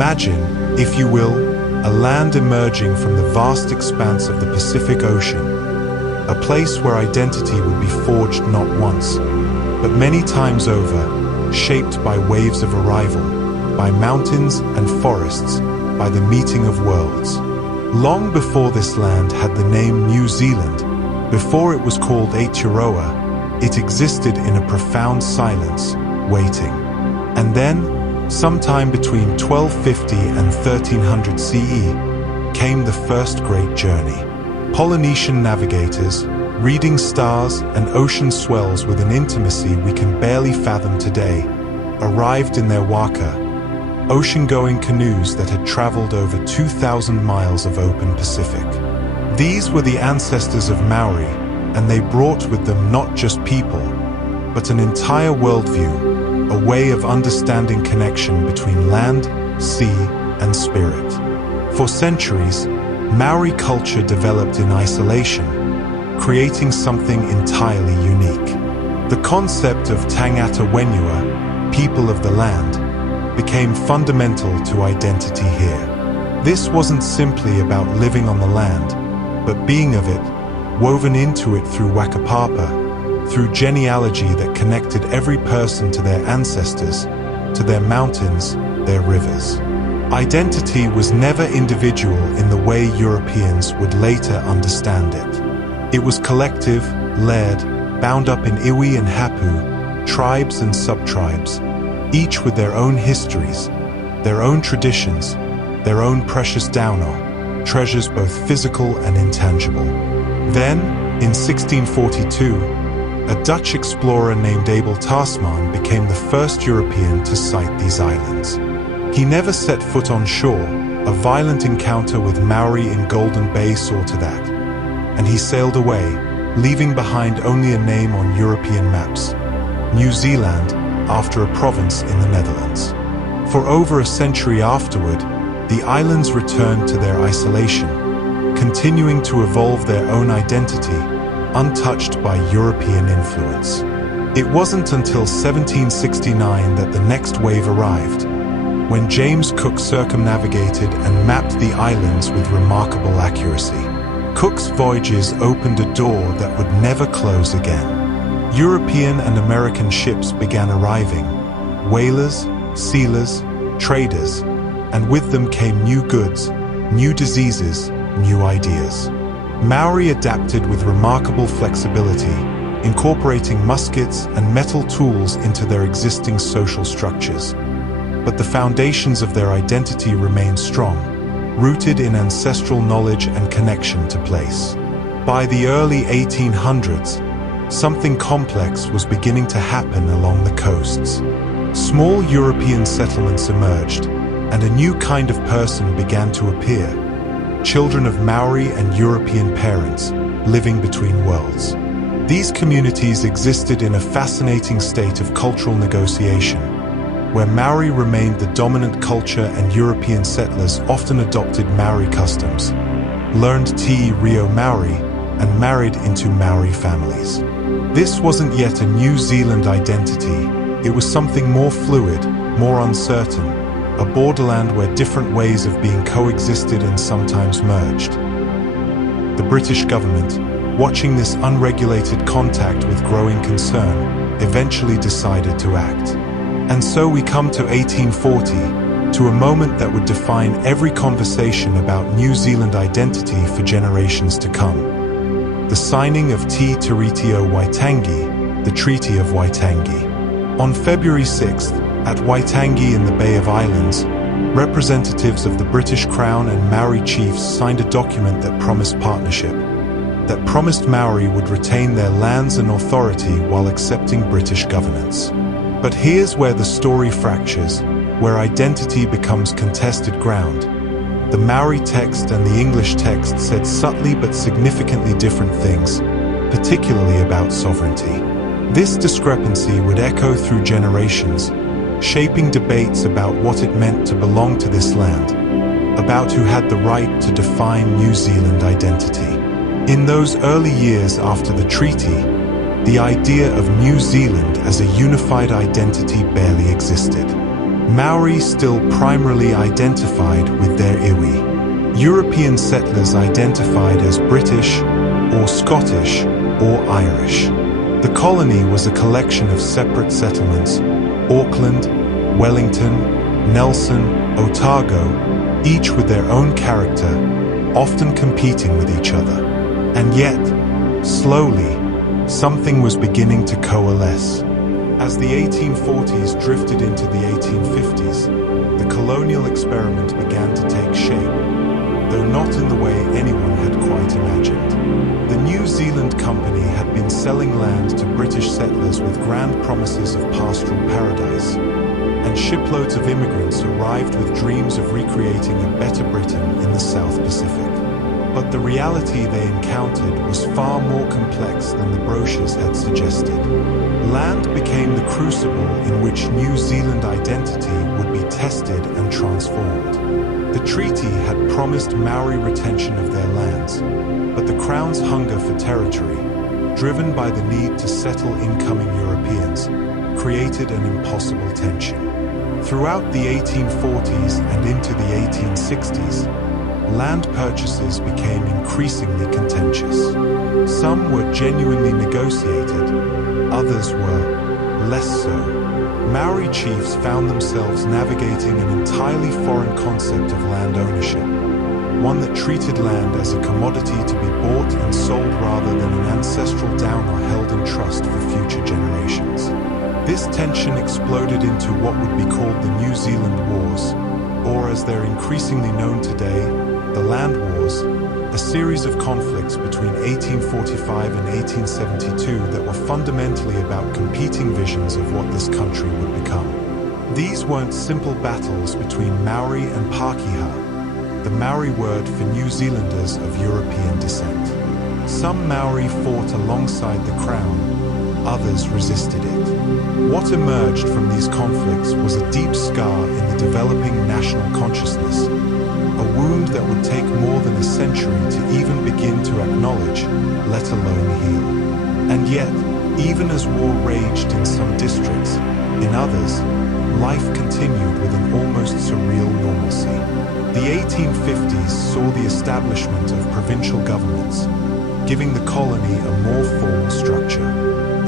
Imagine, if you will, a land emerging from the vast expanse of the Pacific Ocean, a place where identity would be forged not once, but many times over, shaped by waves of arrival, by mountains and forests, by the meeting of worlds. Long before this land had the name New Zealand, before it was called Aotearoa, it existed in a profound silence, waiting. And then, sometime between 1250 and 1300 CE, came the first great journey. Polynesian navigators, reading stars and ocean swells with an intimacy we can barely fathom today, arrived in their waka, ocean-going canoes that had traveled over 2,000 miles of open Pacific. These were the ancestors of Maori, and they brought with them not just people, but an entire worldview, a way of understanding connection between land, sea, and spirit. For centuries, Maori culture developed in isolation, creating something entirely unique. The concept of tangata wenua, people of the land, became fundamental to identity here. This wasn't simply about living on the land, but being of it, woven into it through wakapapa, through genealogy that connected every person to their ancestors, to their mountains, their rivers. Identity was never individual in the way Europeans would later understand it. It was collective, layered, bound up in iwi and hapu, tribes and sub-tribes, each with their own histories, their own traditions, their own precious dauno, treasures both physical and intangible. Then, in 1642, a Dutch explorer named Abel Tasman became the first European to sight these islands. He never set foot on shore. A violent encounter with Maori in Golden Bay saw to that, and he sailed away, leaving behind only a name on European maps, New Zealand, after a province in the Netherlands. For over a century afterward, the islands returned to their isolation, continuing to evolve their own identity, untouched by European influence. It wasn't until 1769 that the next wave arrived, when James Cook circumnavigated and mapped the islands with remarkable accuracy. Cook's voyages opened a door that would never close again. European and American ships began arriving, whalers, sealers, traders, and with them came new goods, new diseases, new ideas. Maori adapted with remarkable flexibility, incorporating muskets and metal tools into their existing social structures. But the foundations of their identity remained strong, rooted in ancestral knowledge and connection to place. By the early 1800s, something complex was beginning to happen along the coasts. Small European settlements emerged, and a new kind of person began to appear. Children of Maori and European parents, living between worlds. These communities existed in a fascinating state of cultural negotiation, where Maori remained the dominant culture and European settlers often adopted Maori customs, learned Te Reo Maori, and married into Maori families. This wasn't yet a New Zealand identity, it was something more fluid, more uncertain, a borderland where different ways of being coexisted and sometimes merged. The British government, watching this unregulated contact with growing concern, eventually decided to act. And so we come to 1840, to a moment that would define every conversation about New Zealand identity for generations to come. The signing of Te Tiriti o Waitangi, the Treaty of Waitangi. On February 6th, at Waitangi in the Bay of Islands, representatives of the British Crown and Maori chiefs signed a document that promised partnership, that promised Maori would retain their lands and authority while accepting British governance. But here's where the story fractures, where identity becomes contested ground. The Maori text and the English text said subtly but significantly different things, particularly about sovereignty. This discrepancy would echo through generations, shaping debates about what it meant to belong to this land, about who had the right to define New Zealand identity. In those early years after the treaty, the idea of New Zealand as a unified identity barely existed. Maori still primarily identified with their iwi. European settlers identified as British or Scottish or Irish. The colony was a collection of separate settlements: Auckland, Wellington, Nelson, Otago, each with their own character, often competing with each other. And yet, slowly, something was beginning to coalesce. As the 1840s drifted into the 1850s, the colonial experiment began to take shape, though not in the way anyone had quite imagined. The New Zealand Company had been selling land to British settlers with grand promises of pastoral paradise, and shiploads of immigrants arrived with dreams of recreating a better Britain in the South Pacific. But the reality they encountered was far more complex than the brochures had suggested. Land became the crucible in which New Zealand identity would be tested and transformed. The treaty had promised Maori retention of their lands, but the Crown's hunger for territory, driven by the need to settle incoming Europeans, created an impossible tension. Throughout the 1840s and into the 1860s, land purchases became increasingly contentious. Some were genuinely negotiated, others were less so. Maori chiefs found themselves navigating an entirely foreign concept of land ownership, one that treated land as a commodity to be bought and sold rather than an ancestral dower held in trust for future generations. This tension exploded into what would be called the New Zealand Wars, or as they're increasingly known today, the Land Wars, a series of conflicts between 1845 and 1872 that were fundamentally about competing visions of what this country would become. These weren't simple battles between Maori and Pākehā, the Maori word for New Zealanders of European descent. Some Maori fought alongside the Crown, others resisted it. What emerged from these conflicts was a deep scar in the developing national consciousness, a wound that would take more than a century to even begin to acknowledge, let alone heal. And yet, even as war raged in some districts, in others, life continued with an almost surreal normalcy. The 1850s saw the establishment of provincial governments, giving the colony a more formal structure.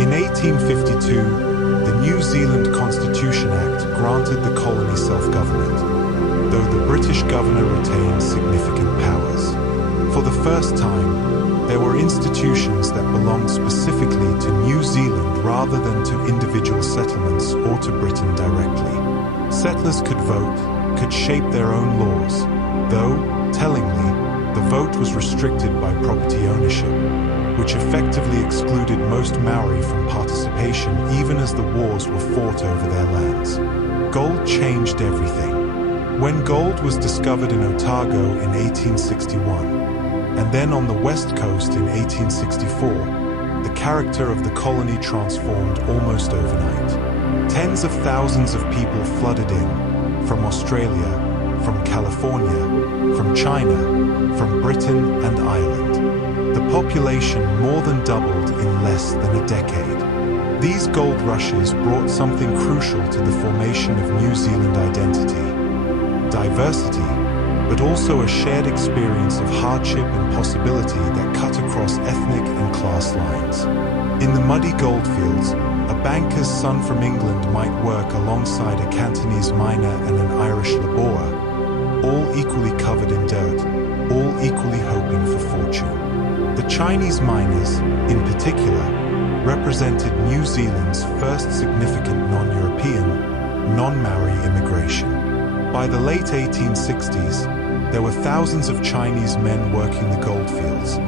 In 1852, the New Zealand Constitution Act granted the colony self-government, though the British governor retained significant powers. For the first time, there were institutions that belonged specifically to New Zealand rather than to individual settlements or to Britain directly. Settlers could vote, could shape their own laws, though, tellingly, the vote was restricted by property ownership, which effectively excluded most Maori from participation even as the wars were fought over their lands. Gold changed everything. When gold was discovered in Otago in 1861, and then on the west coast in 1864, the character of the colony transformed almost overnight. Tens of thousands of people flooded in, from Australia, from California, from China, from Britain and Ireland. The population more than doubled in less than a decade. These gold rushes brought something crucial to the formation of New Zealand identity: diversity, but also a shared experience of hardship and possibility that cut across ethnic and class lines. In the muddy goldfields, a banker's son from England might work alongside a Cantonese miner and an Irish labourer, all equally covered in dirt, all equally hoping for fortune. The Chinese miners, in particular, represented New Zealand's first significant non-European, non-Maori immigration. By the late 1860s, there were thousands of Chinese men working the goldfields,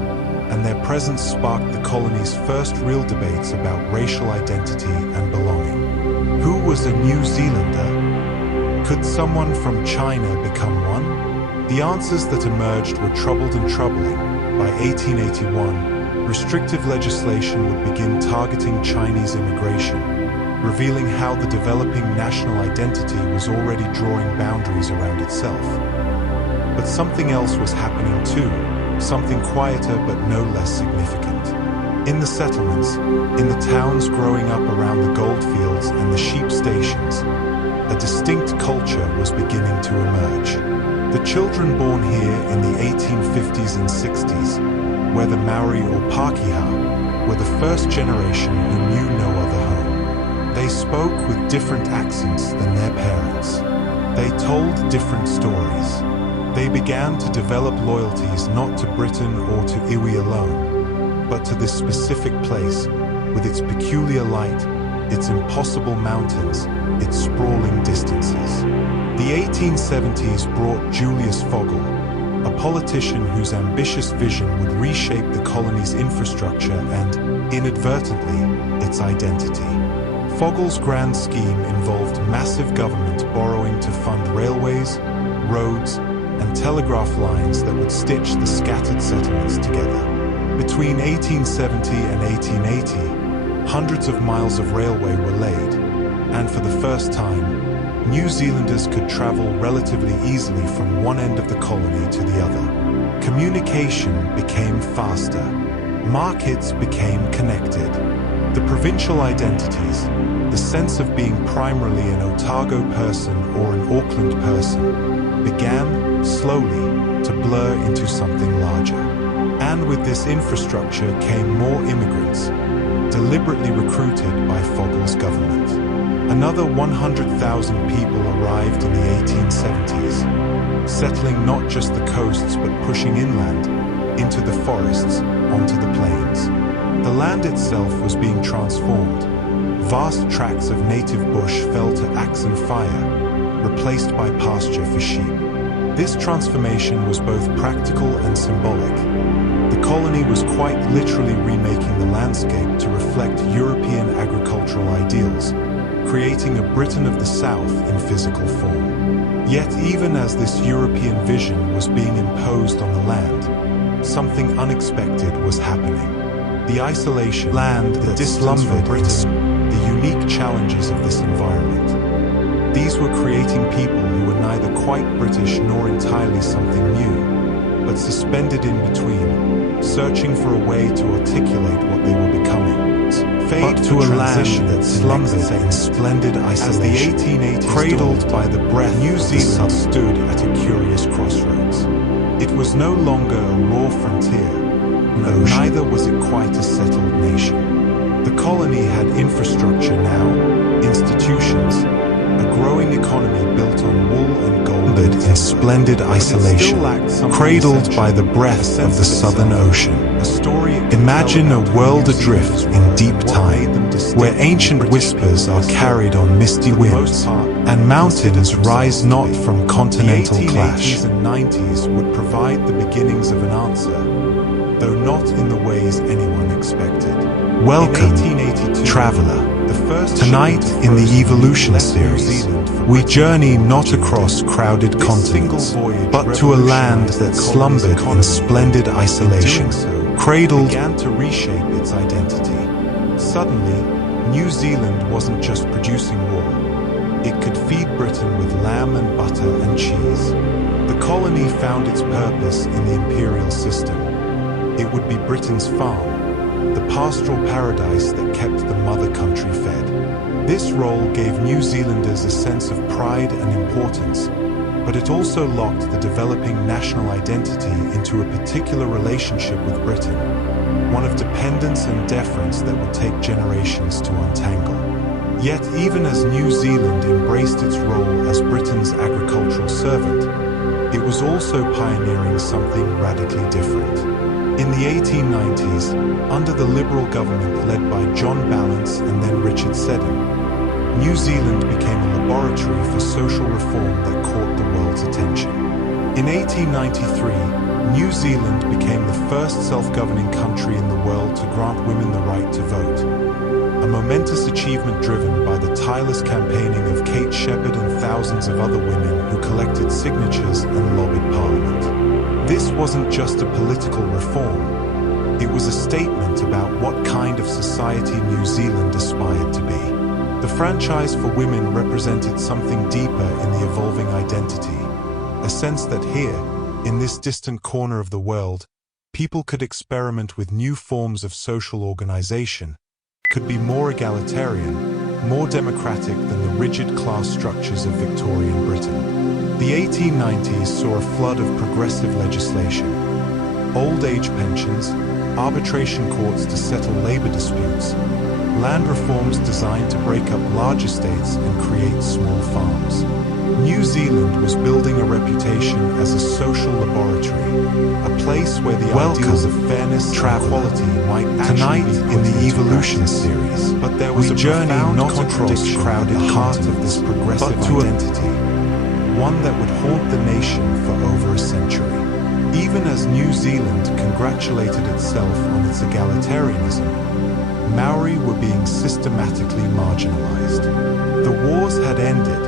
and their presence sparked the colony's first real debates about racial identity and belonging. Who was a New Zealander? Could someone from China become one? The answers that emerged were troubled and troubling. By 1881, restrictive legislation would begin targeting Chinese immigration, revealing how the developing national identity was already drawing boundaries around itself. But something else was happening too, something quieter but no less significant. In the settlements, in the towns growing up around the goldfields and the sheep stations, a distinct culture was beginning to emerge. The children born here in the 1850s and 60s, whether Maori or Pākehā, were the first generation who knew no other home. They spoke with different accents than their parents. They told different stories. They began to develop loyalties not to Britain or to iwi alone, but to this specific place, with its peculiar light, its impossible mountains, its sprawling distances. The 1870s brought Julius Fogel, a politician whose ambitious vision would reshape the colony's infrastructure and, inadvertently, its identity. Fogel's grand scheme involved massive government borrowing to fund railways, roads, and telegraph lines that would stitch the scattered settlements together. Between 1870 and 1880, hundreds of miles of railway were laid, and for the first time, New Zealanders could travel relatively easily from one end of the colony to the other. Communication became faster. Markets became connected. The provincial identities, the sense of being primarily an Otago person or an Auckland person, began, slowly, to blur into something larger. And with this infrastructure came more immigrants, deliberately recruited by Fogel's government. Another 100,000 people arrived in the 1870s, settling not just the coasts but pushing inland, into the forests, onto the plains. The land itself was being transformed. Vast tracts of native bush fell to axe and fire, replaced by pasture for sheep. This transformation was both practical and symbolic. The colony was quite literally remaking the landscape to reflect European agricultural ideals, creating a Britain of the South in physical form. Yet even as this European vision was being imposed on the land, something unexpected was happening. The isolation, land that slumbered Britain, the unique challenges of this environment. These were creating people who were neither quite British nor entirely something new, but suspended in between, searching for a way to articulate what they were becoming. But to a land that slumbered in splendid isolation, as the 1880s cradled by the breath, New Zealand stood at a curious crossroads. It was no longer a raw frontier, neither was it quite a settled nation. The colony had infrastructure now, institutions, a growing economy built on wool and gold, in splendid isolation, cradled by the breath of the Southern Ocean. Imagine a world adrift in deep time, where ancient whispers are carried on misty winds, and mountains rise not from continental clash. The 1880s and 90s would provide the beginnings of an answer, though not in the ways anyone expected. Welcome, traveler. Tonight in the Evolution series, we journey not across crowded continents, but to a land that slumbered in splendid isolation, cradled began to reshape its identity. Suddenly, New Zealand wasn't just producing wool. It could feed Britain with lamb and butter and cheese. The colony found its purpose in the imperial system. It would be Britain's farm, the pastoral paradise that kept the mother country fed. This role gave New Zealanders a sense of pride and importance, but it also locked the developing national identity into a particular relationship with Britain, one of dependence and deference that would take generations to untangle. Yet even as New Zealand embraced its role as Britain's agricultural servant, it was also pioneering something radically different. In the 1890s, under the Liberal government led by John Ballance and then Richard Seddon, New Zealand became a laboratory for social reform that caught the world's attention. In 1893, New Zealand became the first self-governing country in the world to grant women the right to vote, a momentous achievement driven by the tireless campaigning of Kate Shepherd and thousands of other women who collected signatures and lobbied Parliament. This wasn't just a political reform, it was a statement about what kind of society New Zealand aspired to be. The franchise for women represented something deeper in the evolving identity, a sense that here, in this distant corner of the world, people could experiment with new forms of social organization, could be more egalitarian, more democratic than the rigid class structures of Victorian Britain. The 1890s saw a flood of progressive legislation. Old age pensions, arbitration courts to settle labor disputes, land reforms designed to break up large estates and create small farms. New Zealand was building a reputation as a social laboratory, a place where the ideals of fairness and equality might actually be put in the into Evolution practice. series. But there was a journey profound not contradiction across crowded at the heart of continents, this progressive but to identity, one that would haunt the nation for over a century. Even as New Zealand congratulated itself on its egalitarianism, Maori were being systematically marginalized. The wars had ended,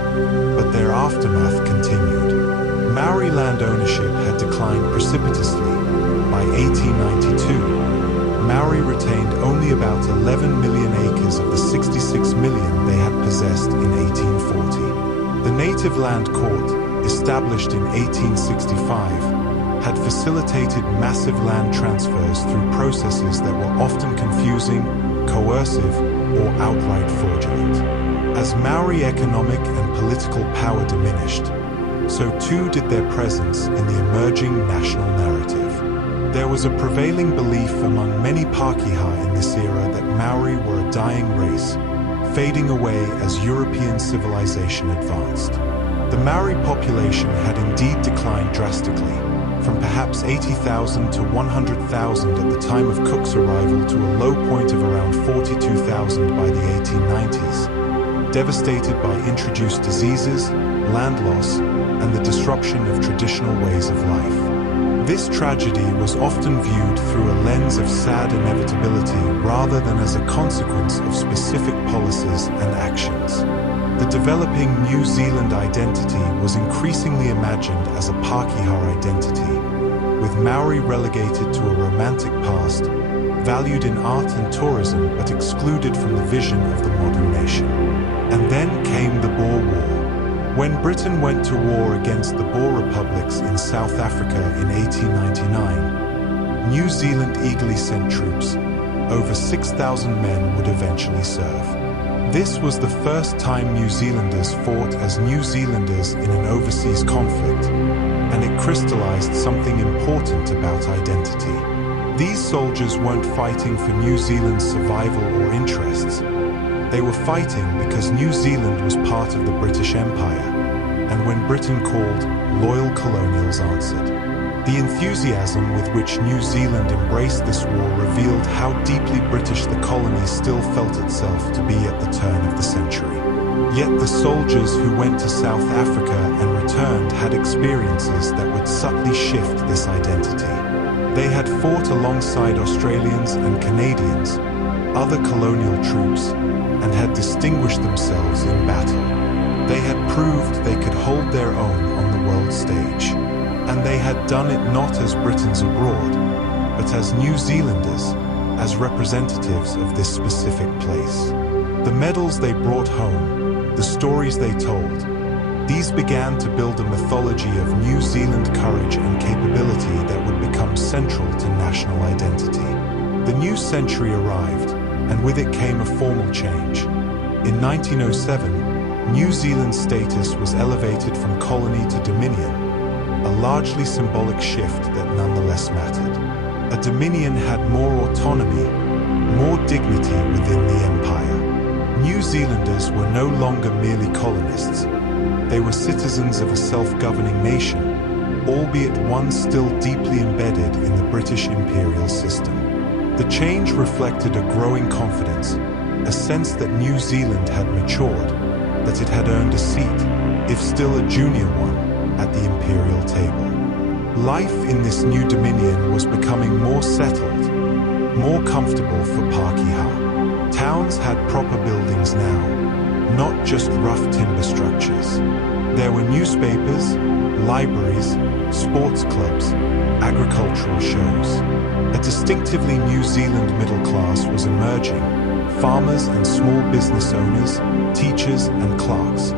but their aftermath continued. Maori land ownership had declined precipitously. By 1892, Maori retained only about 11 million acres of the 66 million they had possessed in 1840. The Native Land Court, established in 1865, had facilitated massive land transfers through processes that were often confusing, coercive, or outright fraudulent. As Maori economic and political power diminished, so too did their presence in the emerging national narrative. There was a prevailing belief among many Pākehā in this era that Maori were a dying race, fading away as European civilization advanced. The Maori population had indeed declined drastically, from perhaps 80,000 to 100,000 at the time of Cook's arrival to a low point of around 42,000 by the 1890s, devastated by introduced diseases, land loss, and the disruption of traditional ways of life. This tragedy was often viewed through a lens of sad inevitability rather than as a consequence of specific policies and actions. The developing New Zealand identity was increasingly imagined as a Pākehā identity, with Maori relegated to a romantic past, valued in art and tourism but excluded from the vision of the modern nation. And then came the Boer War. When Britain went to war against the Boer republics in South Africa in 1899, New Zealand eagerly sent troops. Over 6,000 men would eventually serve. This was the first time New Zealanders fought as New Zealanders in an overseas conflict, and it crystallized something important about identity. These soldiers weren't fighting for New Zealand's survival or interests. They were fighting because New Zealand was part of the British Empire, and when Britain called, loyal colonials answered. The enthusiasm with which New Zealand embraced this war revealed how deeply British the colony still felt itself to be at the turn of the century. Yet the soldiers who went to South Africa and returned had experiences that would subtly shift this identity. They had fought alongside Australians and Canadians, other colonial troops, and had distinguished themselves in battle. They had proved they could hold their own on the world stage. And they had done it not as Britons abroad, but as New Zealanders, as representatives of this specific place. The medals they brought home, the stories they told, these began to build a mythology of New Zealand courage and capability that would become central to national identity. The new century arrived, and with it came a formal change. In 1907, New Zealand's status was elevated from colony to dominion, a largely symbolic shift that nonetheless mattered. A dominion had more autonomy, more dignity within the empire. New Zealanders were no longer merely colonists. They were citizens of a self-governing nation, albeit one still deeply embedded in the British imperial system. The change reflected a growing confidence, a sense that New Zealand had matured, that it had earned a seat, if still a junior one, at the imperial table. Life in this new dominion was becoming more settled, more comfortable for Pākehā. Towns had proper buildings now, not just rough timber structures. There were newspapers, libraries, sports clubs, agricultural shows. A distinctively New Zealand middle class was emerging, farmers and small business owners, teachers and clerks.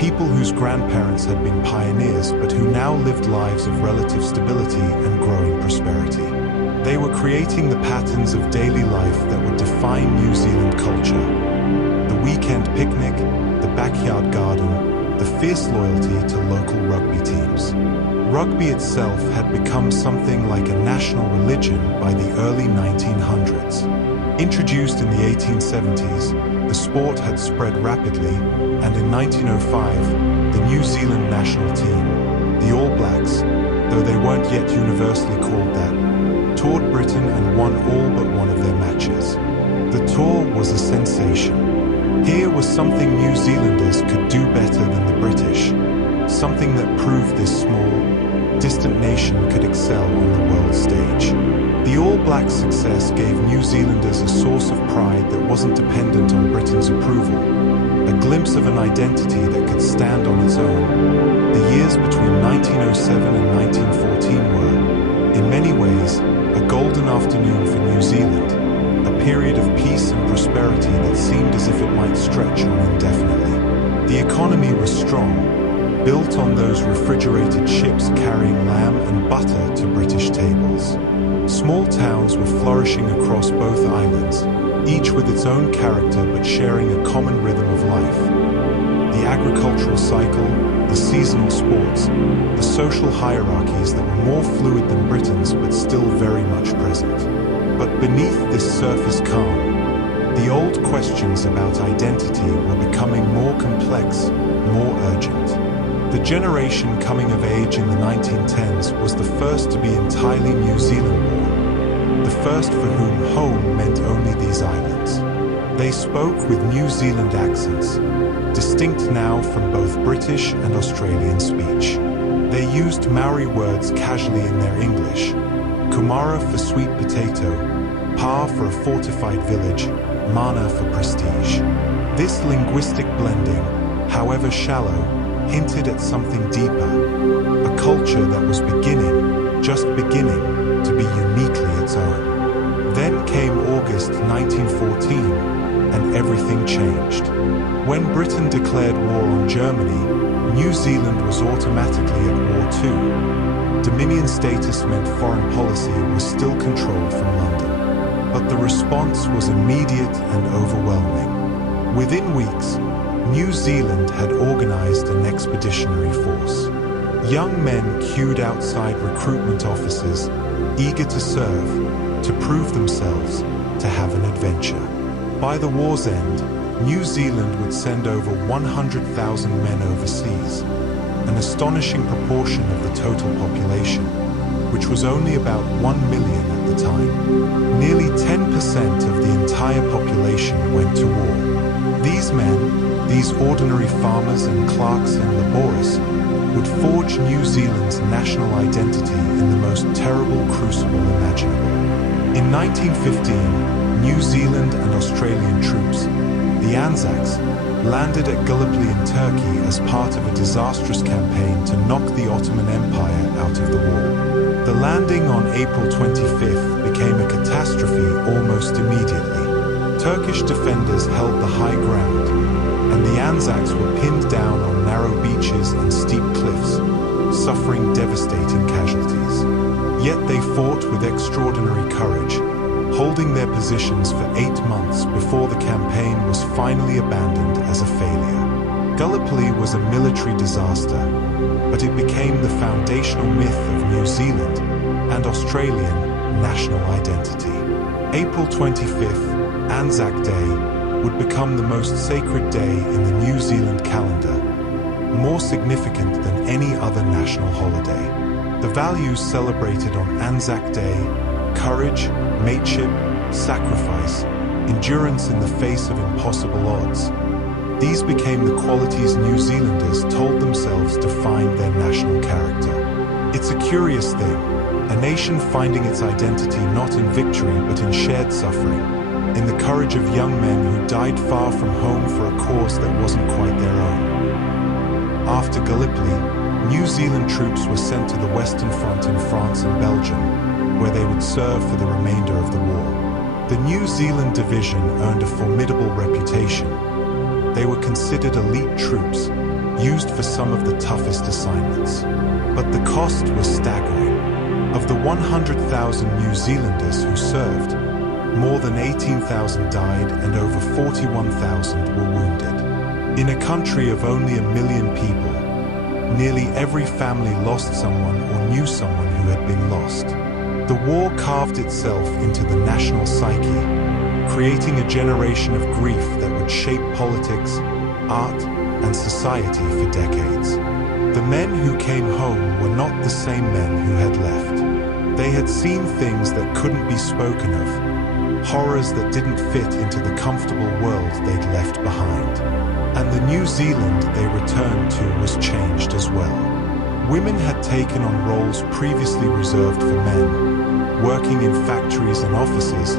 People whose grandparents had been pioneers but who now lived lives of relative stability and growing prosperity. They were creating the patterns of daily life that would define New Zealand culture. The weekend picnic, the backyard garden, the fierce loyalty to local rugby teams. Rugby itself had become something like a national religion by the early 1900s. Introduced in the 1870s, the sport had spread rapidly, and in 1905, the New Zealand national team, the All Blacks, though they weren't yet universally called that, toured Britain and won all but one of their matches. The tour was a sensation. Here was something New Zealanders could do better than the British, something that proved this small, distant nation could excel on the world stage. The All Blacks' success gave New Zealanders a source of pride that wasn't dependent on Britain's approval, a glimpse of an identity that could stand on its own. The years between 1907 and 1914 were, in many ways, a golden afternoon for New Zealand, a period of peace and prosperity that seemed as if it might stretch on indefinitely. The economy was strong, built on those refrigerated ships carrying lamb and butter to British tables. Small towns were flourishing across both islands, each with its own character but sharing a common rhythm of life. The agricultural cycle, the seasonal sports, the social hierarchies that were more fluid than Britain's but still very much present. But beneath this surface calm, the old questions about identity were becoming more complex, more urgent. The generation coming of age in the 1910s was the first to be entirely New Zealand-born, the first for whom home meant only these islands. They spoke with New Zealand accents, distinct now from both British and Australian speech. They used Maori words casually in their English, kumara for sweet potato, pa for a fortified village, mana for prestige. This linguistic blending, however shallow, hinted at something deeper, a culture that was beginning, just beginning, to be uniquely its own. Then came August 1914, and everything changed. When Britain declared war on Germany, New Zealand was automatically at war too. Dominion status meant foreign policy was still controlled from London. But the response was immediate and overwhelming. Within weeks, New Zealand had organized an expeditionary force. Young men queued outside recruitment offices, eager to serve, to prove themselves, to have an adventure. By the war's end, New Zealand would send over 100,000 men overseas, an astonishing proportion of the total population, which was only about 1 million at the time. Nearly 10% of the entire population went to war. These men, these ordinary farmers and clerks and labourers, would forge New Zealand's national identity in the most terrible crucible imaginable. In 1915, New Zealand and Australian troops, the Anzacs, landed at Gallipoli in Turkey as part of a disastrous campaign to knock the Ottoman Empire out of the war. The landing on April 25th became a catastrophe almost immediately. Turkish defenders held the high ground, and the Anzacs were pinned down on narrow beaches and steep cliffs, suffering devastating casualties. Yet they fought with extraordinary courage, holding their positions for 8 months before the campaign was finally abandoned as a failure. Gallipoli was a military disaster, but it became the foundational myth of New Zealand and Australian national identity. April 25th, Anzac Day, would become the most sacred day in the New Zealand calendar, more significant than any other national holiday. The values celebrated on Anzac Day, courage, mateship, sacrifice, endurance in the face of impossible odds, these became the qualities New Zealanders told themselves defined their national character. It's a curious thing, a nation finding its identity not in victory but in shared suffering, in the courage of young men who died far from home for a cause that wasn't quite their own. After Gallipoli, New Zealand troops were sent to the Western Front in France and Belgium, where they would serve for the remainder of the war. The New Zealand division earned a formidable reputation. They were considered elite troops, used for some of the toughest assignments. But the cost was staggering. Of the 100,000 New Zealanders who served, More than 18,000 died and over 41,000 were wounded. In a country of only 1 million people, nearly every family lost someone or knew someone who had been lost. The war carved itself into the national psyche, creating a generation of grief that would shape politics, art, and society for decades. The men who came home were not the same men who had left. They had seen things that couldn't be spoken of, horrors that didn't fit into the comfortable world they'd left behind. And the New Zealand they returned to was changed as well. Women had taken on roles previously reserved for men, working in factories and offices,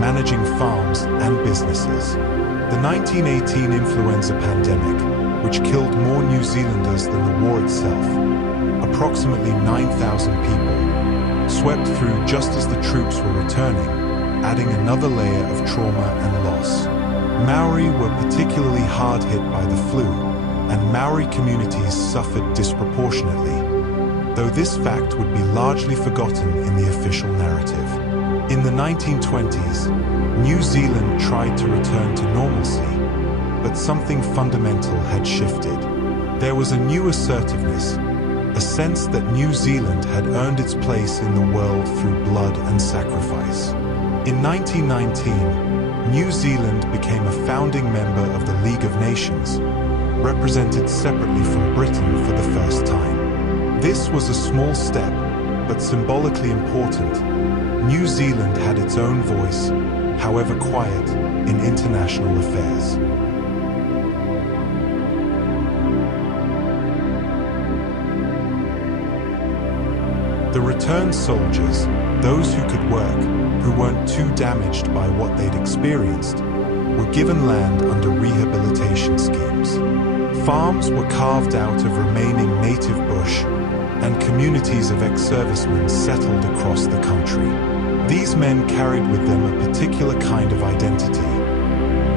managing farms and businesses. The 1918 influenza pandemic, which killed more New Zealanders than the war itself, approximately 9,000 people, swept through just as the troops were returning, adding another layer of trauma and loss. Maori were particularly hard hit by the flu, and Maori communities suffered disproportionately, though this fact would be largely forgotten in the official narrative. In the 1920s, New Zealand tried to return to normalcy, but something fundamental had shifted. There was a new assertiveness, a sense that New Zealand had earned its place in the world through blood and sacrifice. In 1919, New Zealand became a founding member of the League of Nations, represented separately from Britain for the first time. This was a small step, but symbolically important. New Zealand had its own voice, however quiet, in international affairs. The returned soldiers, those who could work, who weren't too damaged by what they'd experienced, were given land under rehabilitation schemes. Farms were carved out of remaining native bush, and communities of ex-servicemen settled across the country. These men carried with them a particular kind of identity.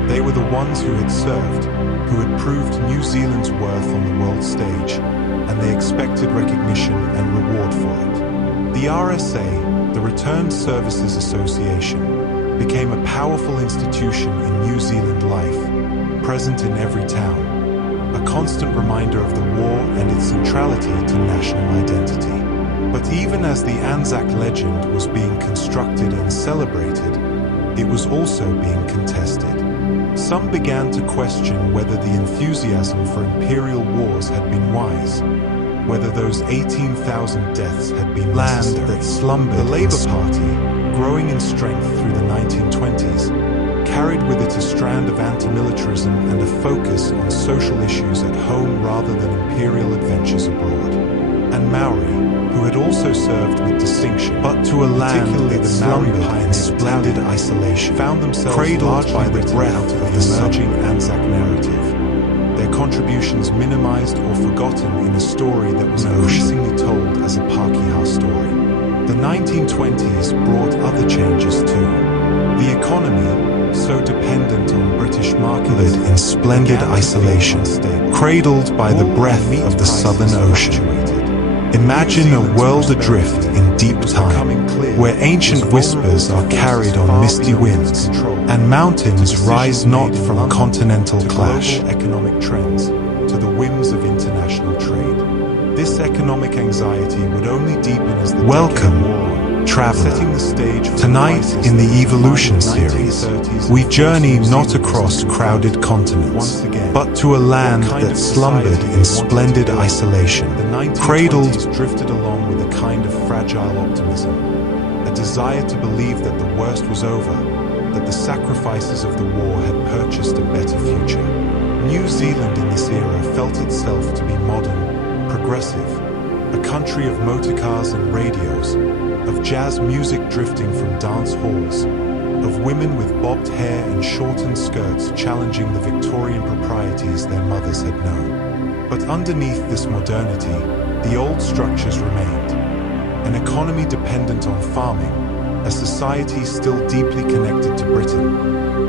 They were the ones who had served, who had proved New Zealand's worth on the world stage, and they expected recognition and reward for it. The RSA, the Returned Services Association, became a powerful institution in New Zealand life, present in every town, a constant reminder of the war and its centrality to national identity. But even as the Anzac legend was being constructed and celebrated, it was also being contested. Some began to question whether the enthusiasm for imperial wars had been wise, whether those 18,000 deaths had been land that slumbered. The Labour Party, growing in strength through the 1920s, carried with it a strand of anti-militarism and a focus on social issues at home rather than imperial adventures abroad. And Maori, who had also served with distinction, but to a land that slumbered in splendid isolation, found themselves cradled by the breath of the emerging Anzac narrative, their contributions minimized or forgotten in a story that was increasingly told as a Pākehā story. The 1920s brought other changes too. The economy, so dependent on British markets, in splendid isolation, cradled by the breath of the Southern Ocean. Imagine a world adrift in deep time, where ancient whispers are carried on misty winds, and mountains rise not from continental clash. Economic trends to the whims of international trade. This economic anxiety would only deepen as the Welcome, traveler. setting the stage for Tonight in the Evolution series, we journey not across crowded continents, but to a land that slumbered in splendid isolation, cradled. Drifted along with a kind of fragile optimism, a desire to believe that the worst was over, that the sacrifices of the war had purchased a better future. New Zealand in this era felt itself to be modern, progressive, a country of motorcars and radios, of jazz music drifting from dance halls, of women with bobbed hair and shortened skirts challenging the Victorian proprieties their mothers had known. But underneath this modernity, the old structures remained. An economy dependent on farming, a society still deeply connected to Britain,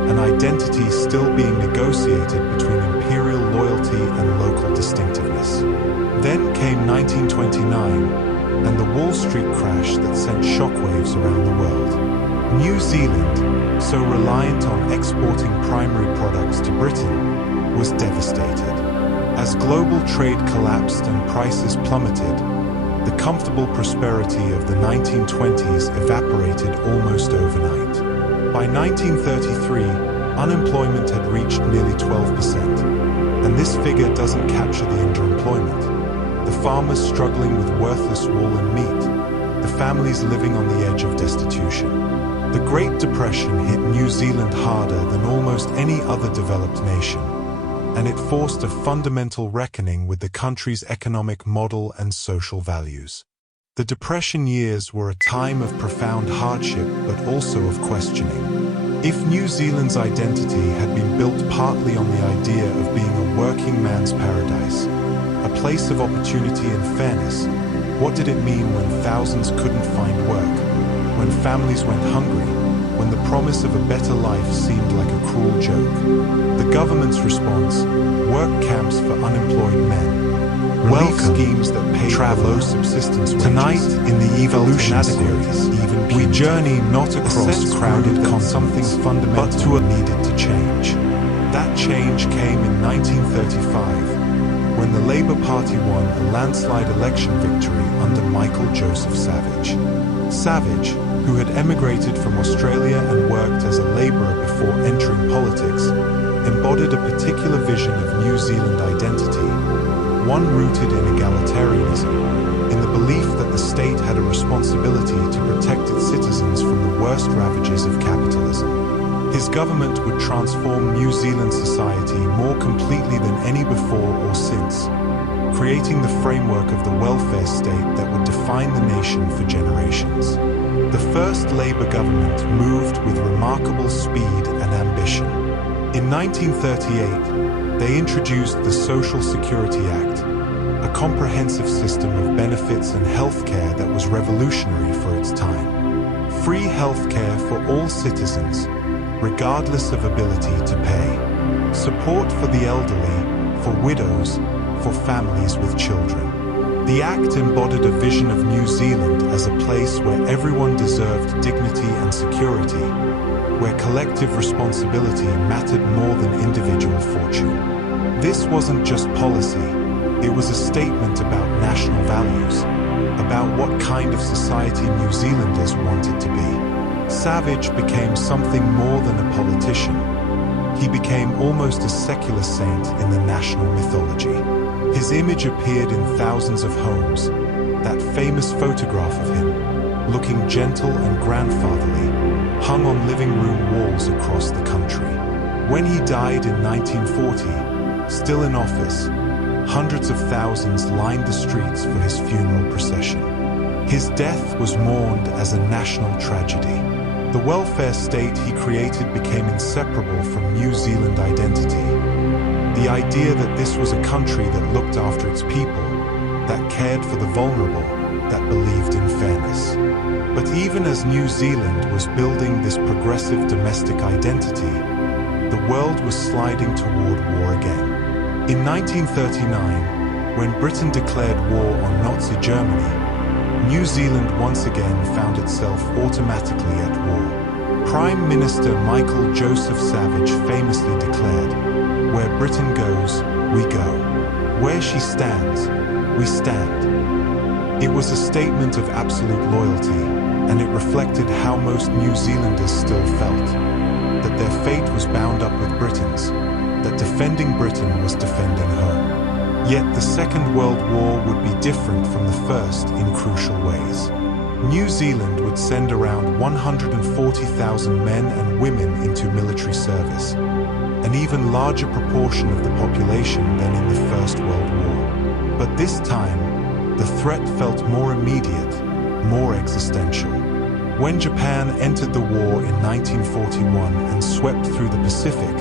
an identity still being negotiated between imperial loyalty and local distinctiveness. Then came 1929, and the Wall Street crash that sent shockwaves around the world. New Zealand, so reliant on exporting primary products to Britain, was devastated. As global trade collapsed and prices plummeted, the comfortable prosperity of the 1920s evaporated almost overnight. By 1933, unemployment had reached nearly 12%, and this figure doesn't capture the underemployment. The farmers struggling with worthless wool and meat, the families living on the edge of destitution. The Great Depression hit New Zealand harder than almost any other developed nation, and it forced a fundamental reckoning with the country's economic model and social values. The Depression years were a time of profound hardship but also of questioning. If New Zealand's identity had been built partly on the idea of being a working man's paradise, a place of opportunity and fairness, what did it mean when thousands couldn't find work, when families went hungry, when the promise of a better life seemed like a cruel joke? The government's response: work camps for unemployed men, relief schemes that paid low subsistence wages. Tonight, in the Evolution series, we journey not across crowded continents, but to a needed to change. That change came in 1935, when the Labour Party won a landslide election victory under Michael Joseph Savage. Savage, who had emigrated from Australia and worked as a labourer before entering politics, embodied a particular vision of New Zealand identity, one rooted in egalitarianism, in the belief that the state had a responsibility to protect its citizens from the worst ravages of capitalism. His government would transform New Zealand society more completely than any before or since, creating the framework of the welfare state that would define the nation for generations. The first Labour government moved with remarkable speed and ambition. In 1938, they introduced the Social Security Act, a comprehensive system of benefits and healthcare that was revolutionary for its time. Free healthcare for all citizens, regardless of ability to pay. Support for the elderly, for widows, for families with children. The Act embodied a vision of New Zealand as a place where everyone deserved dignity and security, where collective responsibility mattered more than individual fortune. This wasn't just policy, it was a statement about national values, about what kind of society New Zealanders wanted to be. Savage became something more than a politician. He became almost a secular saint in the national mythology. His image appeared in thousands of homes, that famous photograph of him, looking gentle and grandfatherly, hung on living room walls across the country. When he died in 1940, still in office, hundreds of thousands lined the streets for his funeral procession. His death was mourned as a national tragedy. The welfare state he created became inseparable from New Zealand identity. The idea that this was a country that looked after its people, that cared for the vulnerable, that believed in fairness. But even as New Zealand was building this progressive domestic identity, the world was sliding toward war again. In 1939, when Britain declared war on Nazi Germany, New Zealand once again found itself automatically at war. Prime Minister Michael Joseph Savage famously declared, "Where Britain goes, we go. Where she stands, we stand." It was a statement of absolute loyalty, and it reflected how most New Zealanders still felt, that their fate was bound up with Britain's, that defending Britain was defending home. Yet the Second World War would be different from the first in crucial ways. New Zealand would send around 140,000 men and women into military service, an even larger proportion of the population than in the First World War. But this time, the threat felt more immediate, more existential. When Japan entered the war in 1941 and swept through the Pacific,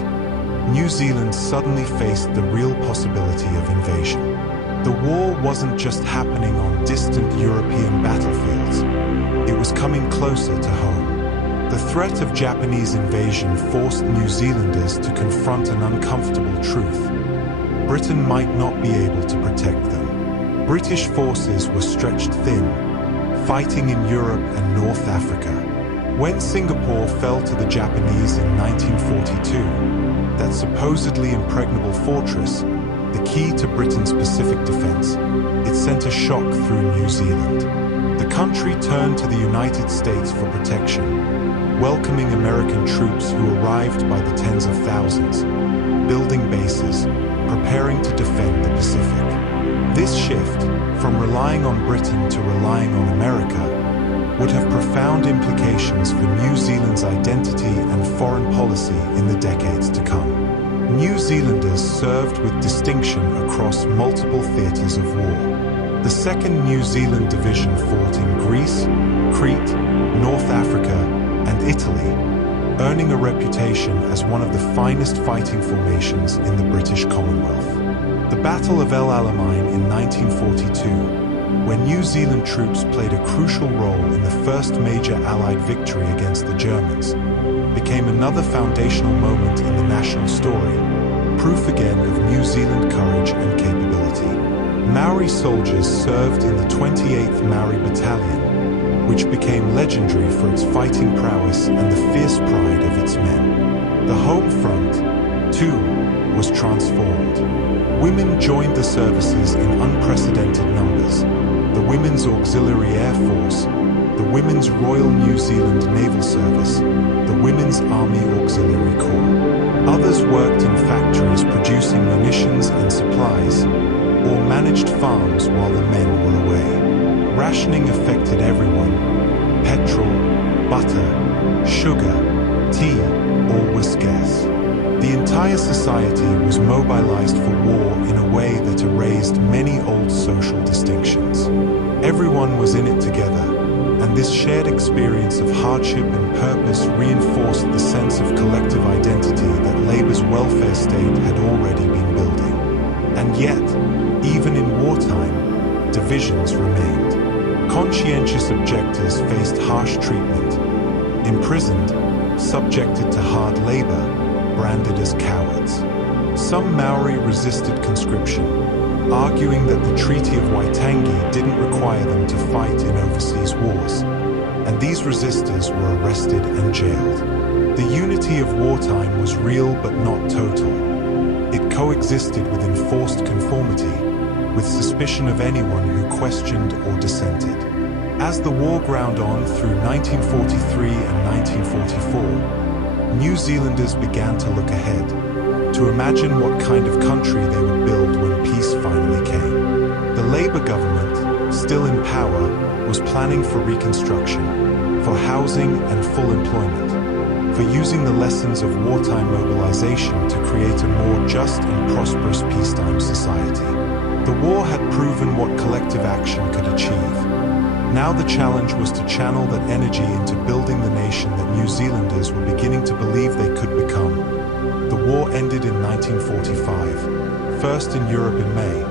New Zealand suddenly faced the real possibility of invasion. The war wasn't just happening on distant European battlefields, it was coming closer to home. The threat of Japanese invasion forced New Zealanders to confront an uncomfortable truth. Britain might not be able to protect them. British forces were stretched thin, fighting in Europe and North Africa, When Singapore fell to the Japanese in 1942, that supposedly impregnable fortress, the key to Britain's Pacific defense, it sent a shock through New Zealand. The country turned to the United States for protection, welcoming American troops who arrived by the tens of thousands, building bases, preparing to defend the Pacific. This shift, from relying on Britain to relying on America, would have profound implications for New Zealand's identity and foreign policy in the decades to come. New Zealanders served with distinction across multiple theatres of war. The 2nd New Zealand Division fought in Greece, Crete, North Africa, and Italy, earning a reputation as one of the finest fighting formations in the British Commonwealth. The Battle of El Alamein in 1942, when New Zealand troops played a crucial role in the first major Allied victory against the Germans, became another foundational moment in the national story, proof again of New Zealand courage and capability. Maori soldiers served in the 28th Maori Battalion, which became legendary for its fighting prowess and the fierce pride of its men. The home front, too, was transformed. Women joined the services in unprecedented numbers. The Women's Auxiliary Air Force, the Women's Royal New Zealand Naval Service, the Women's Army Auxiliary Corps. Others worked in factories producing munitions and supplies, or managed farms while the men were away. Rationing affected everyone. Petrol, butter, sugar, tea, all were scarce. The entire society was mobilized for war in a way that erased many old social distinctions. Everyone was in it together, and this shared experience of hardship and purpose reinforced the sense of collective identity that Labour's welfare state had already been building. And yet, even in wartime, divisions remained. Conscientious objectors faced harsh treatment, imprisoned, subjected to hard labor, branded as cowards. Some Maori resisted conscription, arguing that the Treaty of Waitangi didn't require them to fight in overseas wars, and these resistors were arrested and jailed. The unity of wartime was real but not total. It coexisted with enforced conformity, with suspicion of anyone who questioned or dissented. As the war ground on through 1943 and 1944, New Zealanders began to look ahead, to imagine what kind of country they would build when peace finally came. The Labour government, still in power, was planning for reconstruction, for housing and full employment, for using the lessons of wartime mobilization to create a more just and prosperous peacetime society. The war had proven what collective action could achieve. Now the challenge was to channel that energy into building the nation that New Zealanders were beginning to believe they could become. The war ended in 1945, first in Europe in May,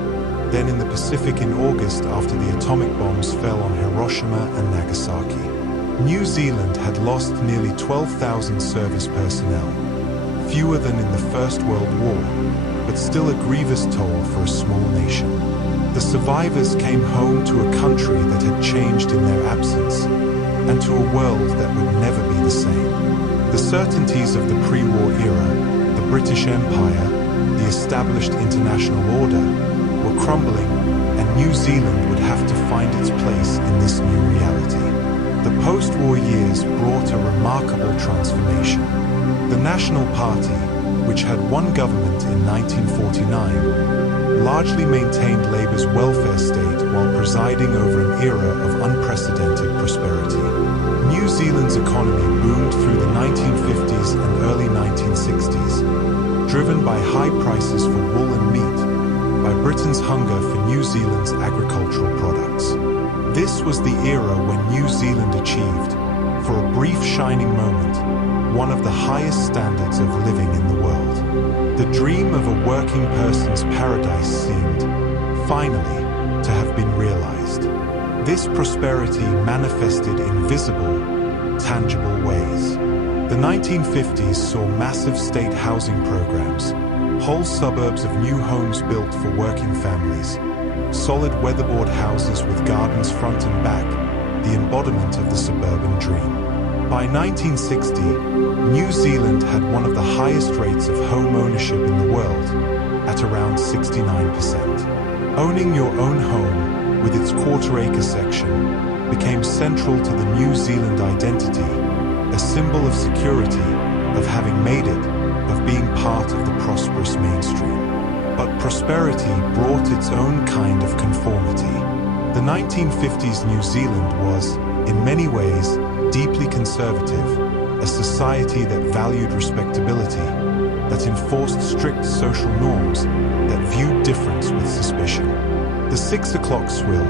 then in the Pacific in August after the atomic bombs fell on Hiroshima and Nagasaki. New Zealand had lost nearly 12,000 service personnel, fewer than in the First World War, but still a grievous toll for a small nation. The survivors came home to a country that had changed in their absence, and to a world that would never be the same. The certainties of the pre-war era, the British Empire, the established international order, were crumbling, and New Zealand would have to find its place in this new reality. The post-war years brought a remarkable transformation. The National Party, which had one government in 1949, largely maintained Labour's welfare state while presiding over an era of unprecedented prosperity. New Zealand's economy boomed through the 1950s and early 1960s, driven by high prices for wool and meat, by Britain's hunger for New Zealand's agricultural products. This was the era when New Zealand achieved, for a brief shining moment, one of the highest standards of living in the world. The dream of a working person's paradise seemed, finally, to have been realized. This prosperity manifested in visible, tangible ways. The 1950s saw massive state housing programs, whole suburbs of new homes built for working families, solid weatherboard houses with gardens front and back, the embodiment of the suburban dream. By 1960, New Zealand had one of the highest rates of home ownership in the world, at around 69%. Owning your own home, with its quarter-acre section, became central to the New Zealand identity, a symbol of security, of having made it, of being part of the prosperous mainstream. But prosperity brought its own kind of conformity. The 1950s New Zealand was, in many ways, deeply conservative, a society that valued respectability, that enforced strict social norms, that viewed difference with suspicion. The 6 o'clock swill,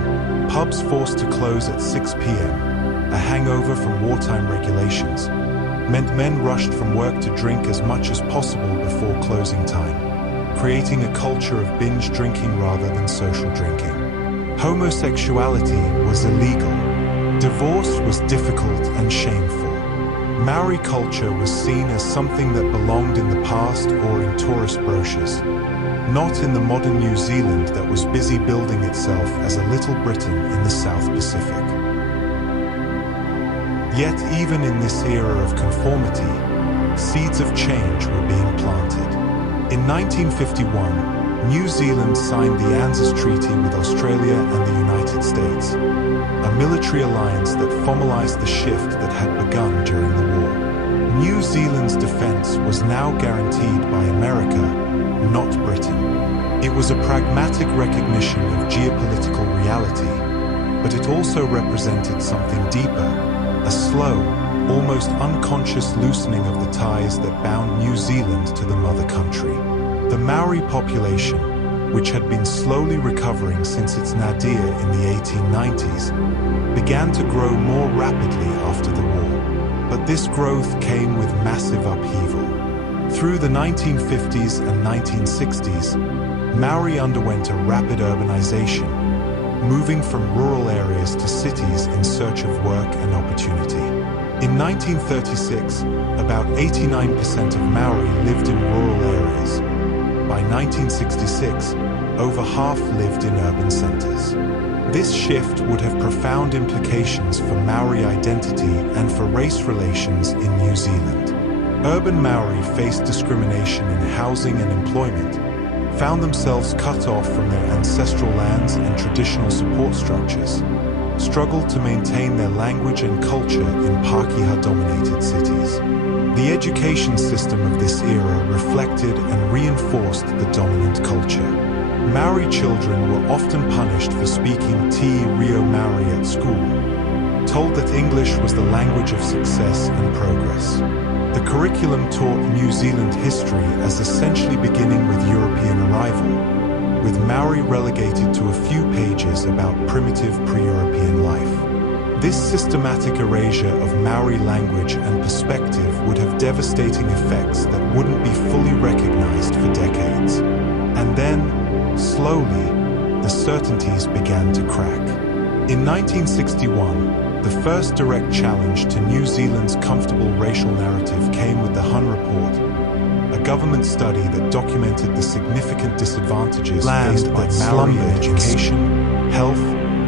pubs forced to close at 6 p.m., a hangover from wartime regulations, meant men rushed from work to drink as much as possible before closing time, creating a culture of binge drinking rather than social drinking. Homosexuality was illegal. Divorce was difficult and shameful. Maori culture was seen as something that belonged in the past or in tourist brochures, not in the modern New Zealand that was busy building itself as a Little Britain in the South Pacific. Yet even in this era of conformity, seeds of change were being planted. In 1951, New Zealand signed the ANZUS Treaty with Australia and the United States, a military alliance that formalized the shift that had begun during the war. New Zealand's defense was now guaranteed by America, not Britain. It was a pragmatic recognition of geopolitical reality, but it also represented something deeper, a slow, almost unconscious loosening of the ties that bound New Zealand to the mother country. The Maori population, which had been slowly recovering since its nadir in the 1890s, began to grow more rapidly after the war. But this growth came with massive upheaval. Through the 1950s and 1960s, Maori underwent a rapid urbanization, moving from rural areas to cities in search of work and opportunity. In 1936, about 89% of Maori lived in rural areas. By 1966, over half lived in urban centers. This shift would have profound implications for Maori identity and for race relations in New Zealand. Urban Maori faced discrimination in housing and employment, found themselves cut off from their ancestral lands and traditional support structures, struggled to maintain their language and culture in Pākehā-dominated cities. The education system of this era reflected and reinforced the dominant culture. Maori children were often punished for speaking Te Reo Maori at school, told that English was the language of success and progress. The curriculum taught New Zealand history as essentially beginning with European arrival, with Maori relegated to a few pages about primitive pre-European life. This systematic erasure of Maori language and perspective would have devastating effects that wouldn't be fully recognized for decades. And then, slowly, the certainties began to crack. In 1961, the first direct challenge to New Zealand's comfortable racial narrative came with the Hun Report, a government study that documented the significant disadvantages faced by Maori in education, health,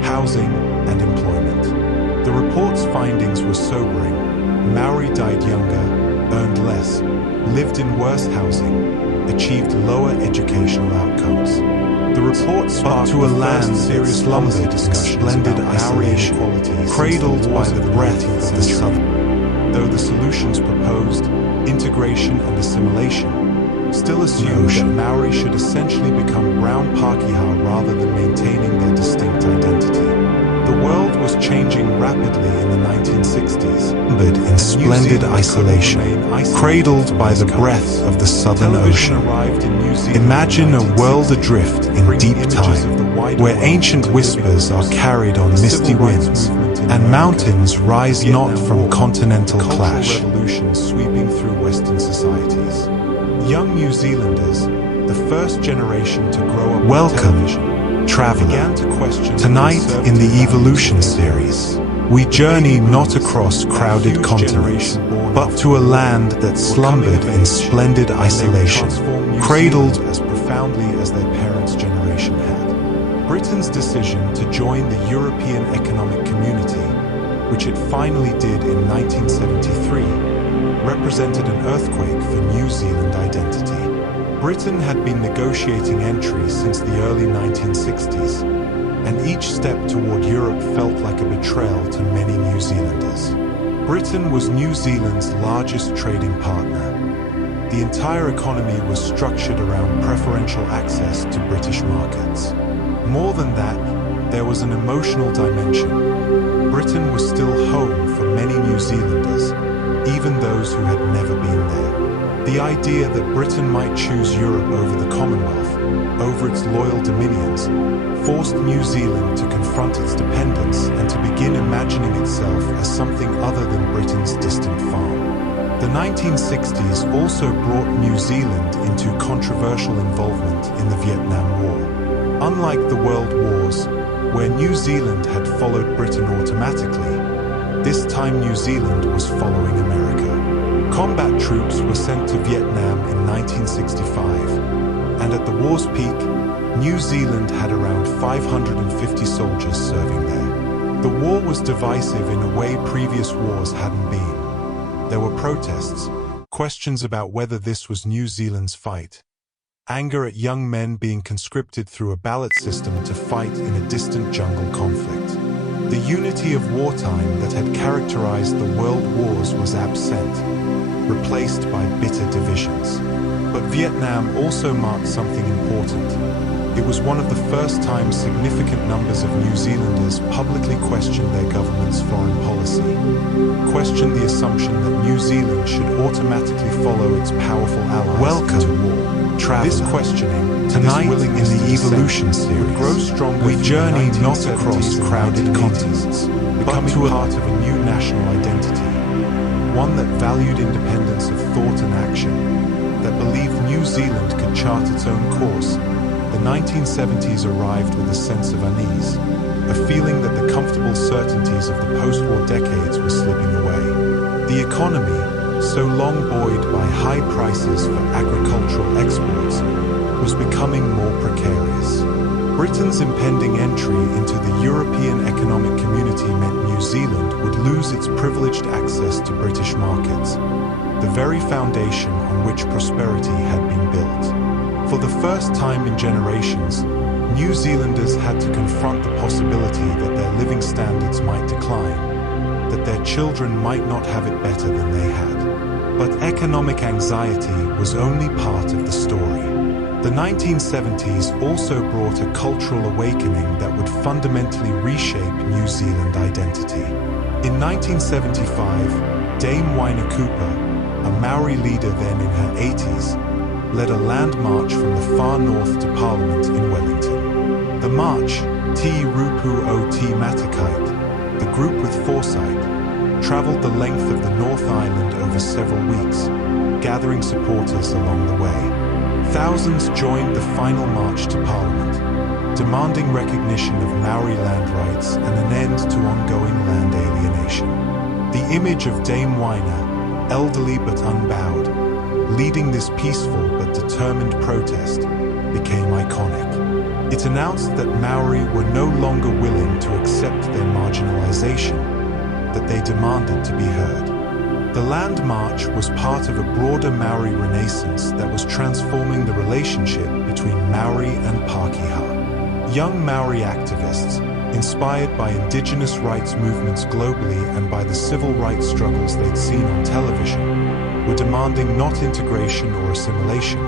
housing, and employment. The report's findings were sobering. Maori died younger, earned less, lived in worse housing, achieved lower educational outcomes. The report sparked to a land that slumbered in splendid isolation, cradled by the breath of the southern. Though the solutions proposed, integration and assimilation, still assumed that Maori should essentially become brown Pākehā rather than maintaining their distinct identity. The world was changing rapidly in the 1960s, but in splendid isolation, cradled by the breath of the Southern Ocean. Imagine a world adrift in deep time, where ancient whispers are carried on misty winds, and mountains rise not from continental clash. Sweeping through Western societies. Young New Zealanders, the first generation to grow up on television, traveler. Tonight in the Evolution series, we journey not across crowded continents, but to a land that slumbered in splendid isolation, cradled as profoundly as their parents' generation had. Britain's decision to join the European Economic Community, which it finally did in 1973, represented an earthquake for New Zealand identity. Britain had been negotiating entry since the early 1960s, and each step toward Europe felt like a betrayal to many New Zealanders. Britain was New Zealand's largest trading partner. The entire economy was structured around preferential access to British markets. More than that, there was an emotional dimension. Britain was still home for many New Zealanders, even those who had never been there. The idea that Britain might choose Europe over the Commonwealth, over its loyal dominions, forced New Zealand to confront its dependence and to begin imagining itself as something other than Britain's distant farm. The 1960s also brought New Zealand into controversial involvement in the Vietnam War. Unlike the World Wars, where New Zealand had followed Britain automatically, this time New Zealand was following America. Combat troops were sent to Vietnam in 1965, and at the war's peak, New Zealand had around 550 soldiers serving there. The war was divisive in a way previous wars hadn't been. There were protests, questions about whether this was New Zealand's fight, anger at young men being conscripted through a ballot system to fight in a distant jungle conflict. The unity of wartime that had characterized the world wars was absent, replaced by bitter divisions. But Vietnam also marked something important. It was one of the first times significant numbers of New Zealanders publicly questioned their government's foreign policy, questioned the assumption that New Zealand should automatically follow its powerful allies Welcome, to war. This questioning, tonight in willingness the to Evolution dissent, would grow series, stronger we through journey the not 1970s across and crowded 1980s, continents, becoming but to a part of a new national identity, one that valued independence of thought and action, that believed New Zealand could chart its own course. The 1970s arrived with a sense of unease, a feeling that the comfortable certainties of the post-war decades were slipping away. The economy, so long buoyed by high prices for agricultural exports, was becoming more precarious. Britain's impending entry into the European Economic Community meant New Zealand would lose its privileged access to British markets, the very foundation on which prosperity had been built. For the first time in generations, New Zealanders had to confront the possibility that their living standards might decline, that their children might not have it better than they had. But economic anxiety was only part of the story. The 1970s also brought a cultural awakening that would fundamentally reshape New Zealand identity. In 1975, Dame Waina Cooper, a Maori leader then in her 80s, led a land march from the far north to Parliament in Wellington. The march, Te Rupu o Te Matakite, the group with foresight, travelled the length of the North Island over several weeks, gathering supporters along the way. Thousands joined the final march to Parliament, demanding recognition of Maori land rights and an end to ongoing land alienation. The image of Dame Waina, elderly but unbowed, leading this peaceful but determined protest, became iconic. It announced that Maori were no longer willing to accept their marginalization, that they demanded to be heard. The Land March was part of a broader Maori renaissance that was transforming the relationship between Maori and Pākehā. Young Maori activists, inspired by indigenous rights movements globally and by the civil rights struggles they'd seen on television, were demanding not integration or assimilation,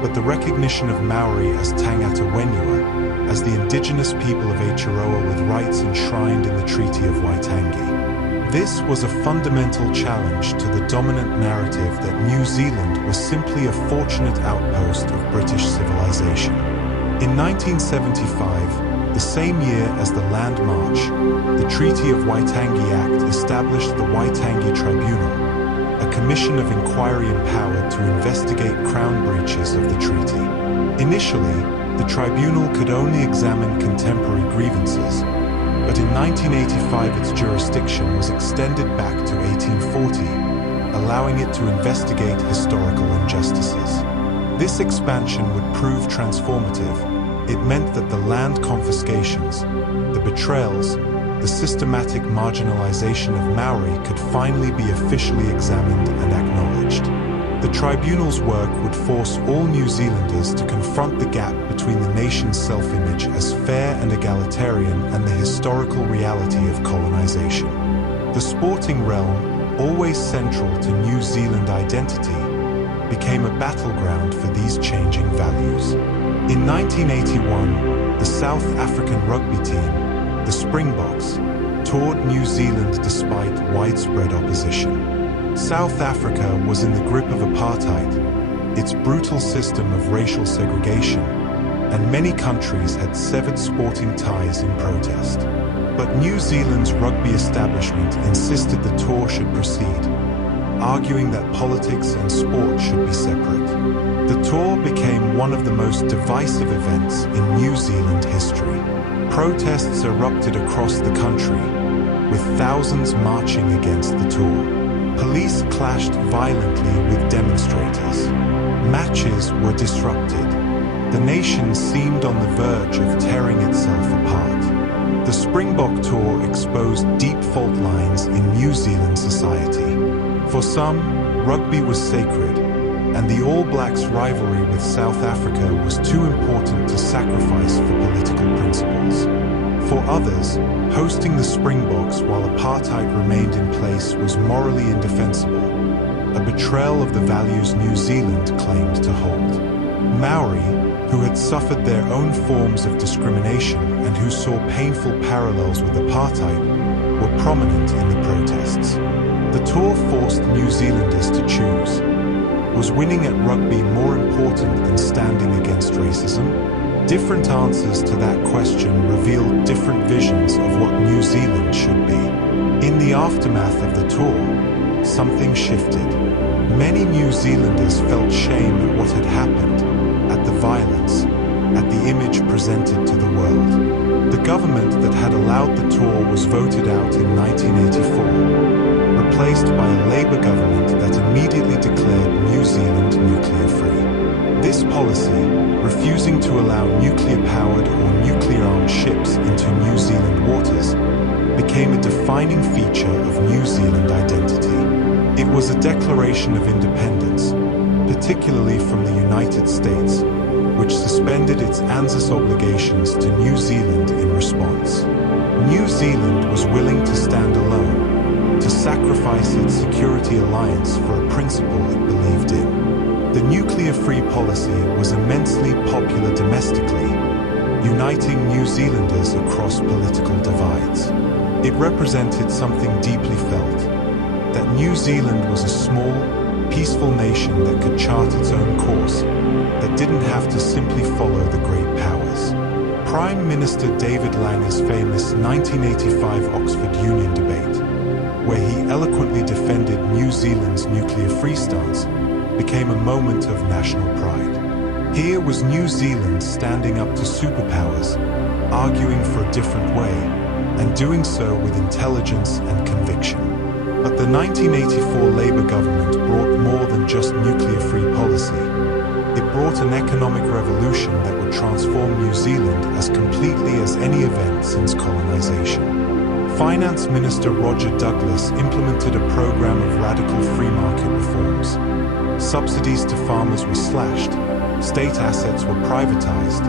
but the recognition of Maori as Tangata Wenua, as the indigenous people of Aotearoa with rights enshrined in the Treaty of Waitangi. This was a fundamental challenge to the dominant narrative that New Zealand was simply a fortunate outpost of British civilization. In 1975, the same year as the Land March, the Treaty of Waitangi Act established the Waitangi Tribunal, a commission of inquiry empowered to investigate Crown breaches of the treaty. Initially, the tribunal could only examine contemporary grievances, but in 1985 its jurisdiction was extended back to 1840, allowing it to investigate historical injustices. This expansion would prove transformative. It meant that the land confiscations, the betrayals, the systematic marginalization of Maori could finally be officially examined and acknowledged. The tribunal's work would force all New Zealanders to confront the gap between the nation's self-image as fair and egalitarian and the historical reality of colonization. The sporting realm, always central to New Zealand identity, became a battleground for these changing values. In 1981, the South African rugby team, the Springboks, toured New Zealand despite widespread opposition. South Africa was in the grip of apartheid, its brutal system of racial segregation, and many countries had severed sporting ties in protest. But New Zealand's rugby establishment insisted the tour should proceed, arguing that politics and sport should be separate. The tour became one of the most divisive events in New Zealand history. Protests erupted across the country, with thousands marching against the tour. Police clashed violently with demonstrators. Matches were disrupted. The nation seemed on the verge of tearing itself apart. The Springbok tour exposed deep fault lines in New Zealand society. For some, rugby was sacred, and the All Blacks' rivalry with South Africa was too important to sacrifice for political principles. For others, hosting the Springboks while apartheid remained in place was morally indefensible, a betrayal of the values New Zealand claimed to hold. Maori, who had suffered their own forms of discrimination and who saw painful parallels with apartheid, were prominent in the protests. The tour forced New Zealanders to choose. Was winning at rugby more important than standing against racism? Different answers to that question revealed different visions of what New Zealand should be. In the aftermath of the tour, something shifted. Many New Zealanders felt shame at what had happened, at the violence, at the image presented to the world. The government that had allowed the tour was voted out in 1984, replaced by a Labour government that immediately declared New Zealand nuclear-free. This policy, refusing to allow nuclear-powered or nuclear-armed ships into New Zealand waters, became a defining feature of New Zealand identity. It was a declaration of independence, particularly from the United States, which suspended its ANZUS obligations to New Zealand in response. New Zealand was willing to stand alone, to sacrifice its security alliance for a principle it believed in. The nuclear-free policy was immensely popular domestically, uniting New Zealanders across political divides. It represented something deeply felt, that New Zealand was a small, peaceful nation that could chart its own course, that didn't have to simply follow the great powers. Prime Minister David Langer's famous 1985 Oxford Union debate, where he eloquently defended New Zealand's nuclear-free stance, became a moment of national pride. Here was New Zealand standing up to superpowers, arguing for a different way, and doing so with intelligence and conviction. But the 1984 Labour government brought more than just nuclear-free policy. It brought an economic revolution that would transform New Zealand as completely as any event since colonisation. Finance Minister Roger Douglas implemented a program of radical free market reforms. Subsidies to farmers were slashed, state assets were privatised,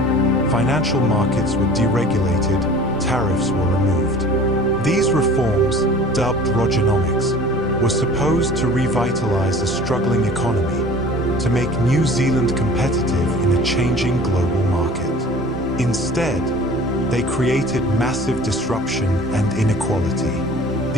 financial markets were deregulated, tariffs were removed. These reforms, dubbed Rogernomics, were supposed to revitalise a struggling economy, to make New Zealand competitive in a changing global market. Instead, they created massive disruption and inequality.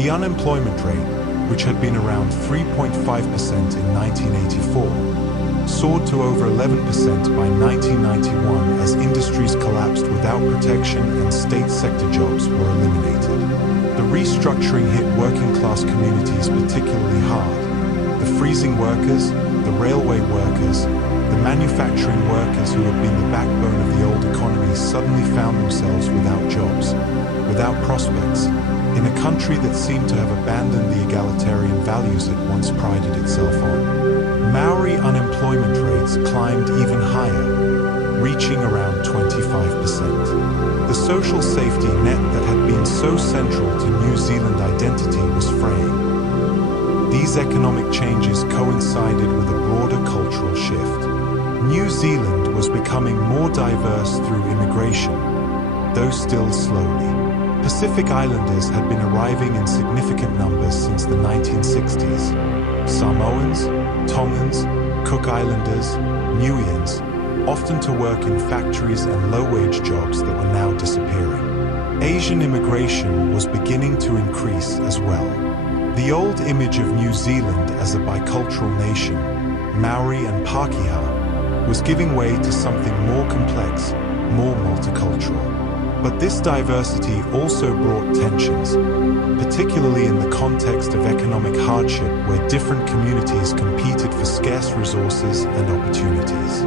The unemployment rate, which had been around 3.5% in 1984, soared to over 11% by 1991 as industries collapsed without protection and state sector jobs were eliminated. The restructuring hit working-class communities particularly hard. The freezing workers, the railway workers, the manufacturing workers who had been the backbone of the old economy suddenly found themselves without jobs, without prospects, in a country that seemed to have abandoned the egalitarian values it once prided itself on. Maori unemployment rates climbed even higher, reaching around 25%. The The social safety net that had been so central to New Zealand identity was fraying. These economic changes coincided with a broader cultural shift. New Zealand was becoming more diverse through immigration, though still slowly. Pacific Islanders had been arriving in significant numbers since the 1960s. Samoans, Tongans, Cook Islanders, Niueans, often to work in factories and low-wage jobs that were now disappearing. Asian immigration was beginning to increase as well. The old image of New Zealand as a bicultural nation, Maori and Pākehā, was giving way to something more complex, more multicultural. But this diversity also brought tensions, particularly in the context of economic hardship where different communities competed for scarce resources and opportunities.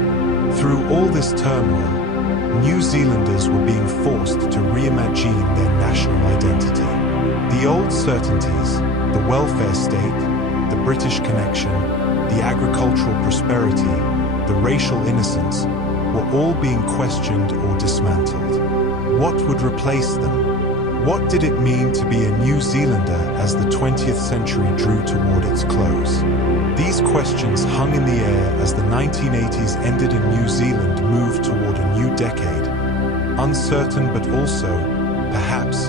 Through all this turmoil, New Zealanders were being forced to reimagine their national identity. The old certainties, the welfare state, the British connection, the agricultural prosperity, the racial innocence, were all being questioned or dismantled. What would replace them? What did it mean to be a New Zealander as the 20th century drew toward its close? These questions hung in the air as the 1980s ended and New Zealand moved toward a new decade, uncertain but also, perhaps,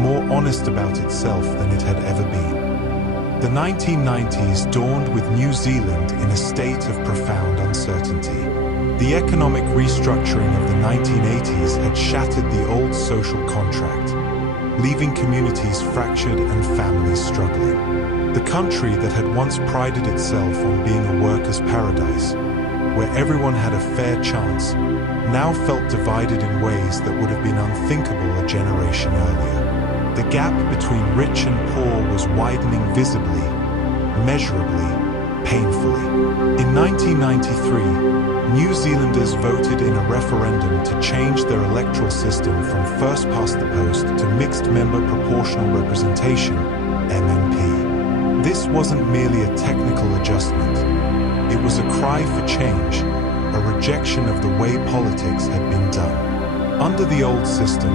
more honest about itself than it had ever been. The 1990s dawned with New Zealand in a state of profound uncertainty. The economic restructuring of the 1980s had shattered the old social contract, leaving communities fractured and families struggling. The country that had once prided itself on being a workers' paradise, where everyone had a fair chance, now felt divided in ways that would have been unthinkable a generation earlier. The gap between rich and poor was widening visibly, measurably, painfully. In 1993, New Zealanders voted in a referendum to change their electoral system from first past the post to mixed member proportional representation, MMP. This wasn't merely a technical adjustment. It was a cry for change, a rejection of the way politics had been done. Under the old system,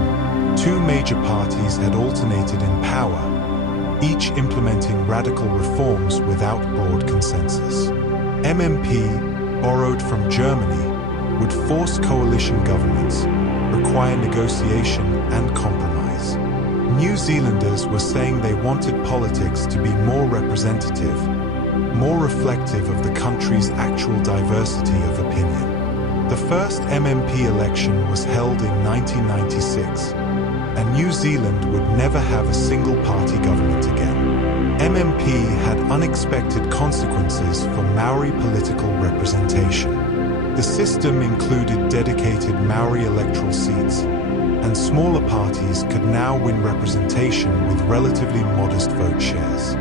two major parties had alternated in power, each implementing radical reforms without broad consensus. MMP, borrowed from Germany, would force coalition governments, require negotiation and compromise. New Zealanders were saying they wanted politics to be more representative, more reflective of the country's actual diversity of opinion. The first MMP election was held in 1996, and New Zealand would never have a single-party government again. MMP had unexpected consequences for Maori political representation. The system included dedicated Maori electoral seats, and smaller parties could now win representation with relatively modest vote shares.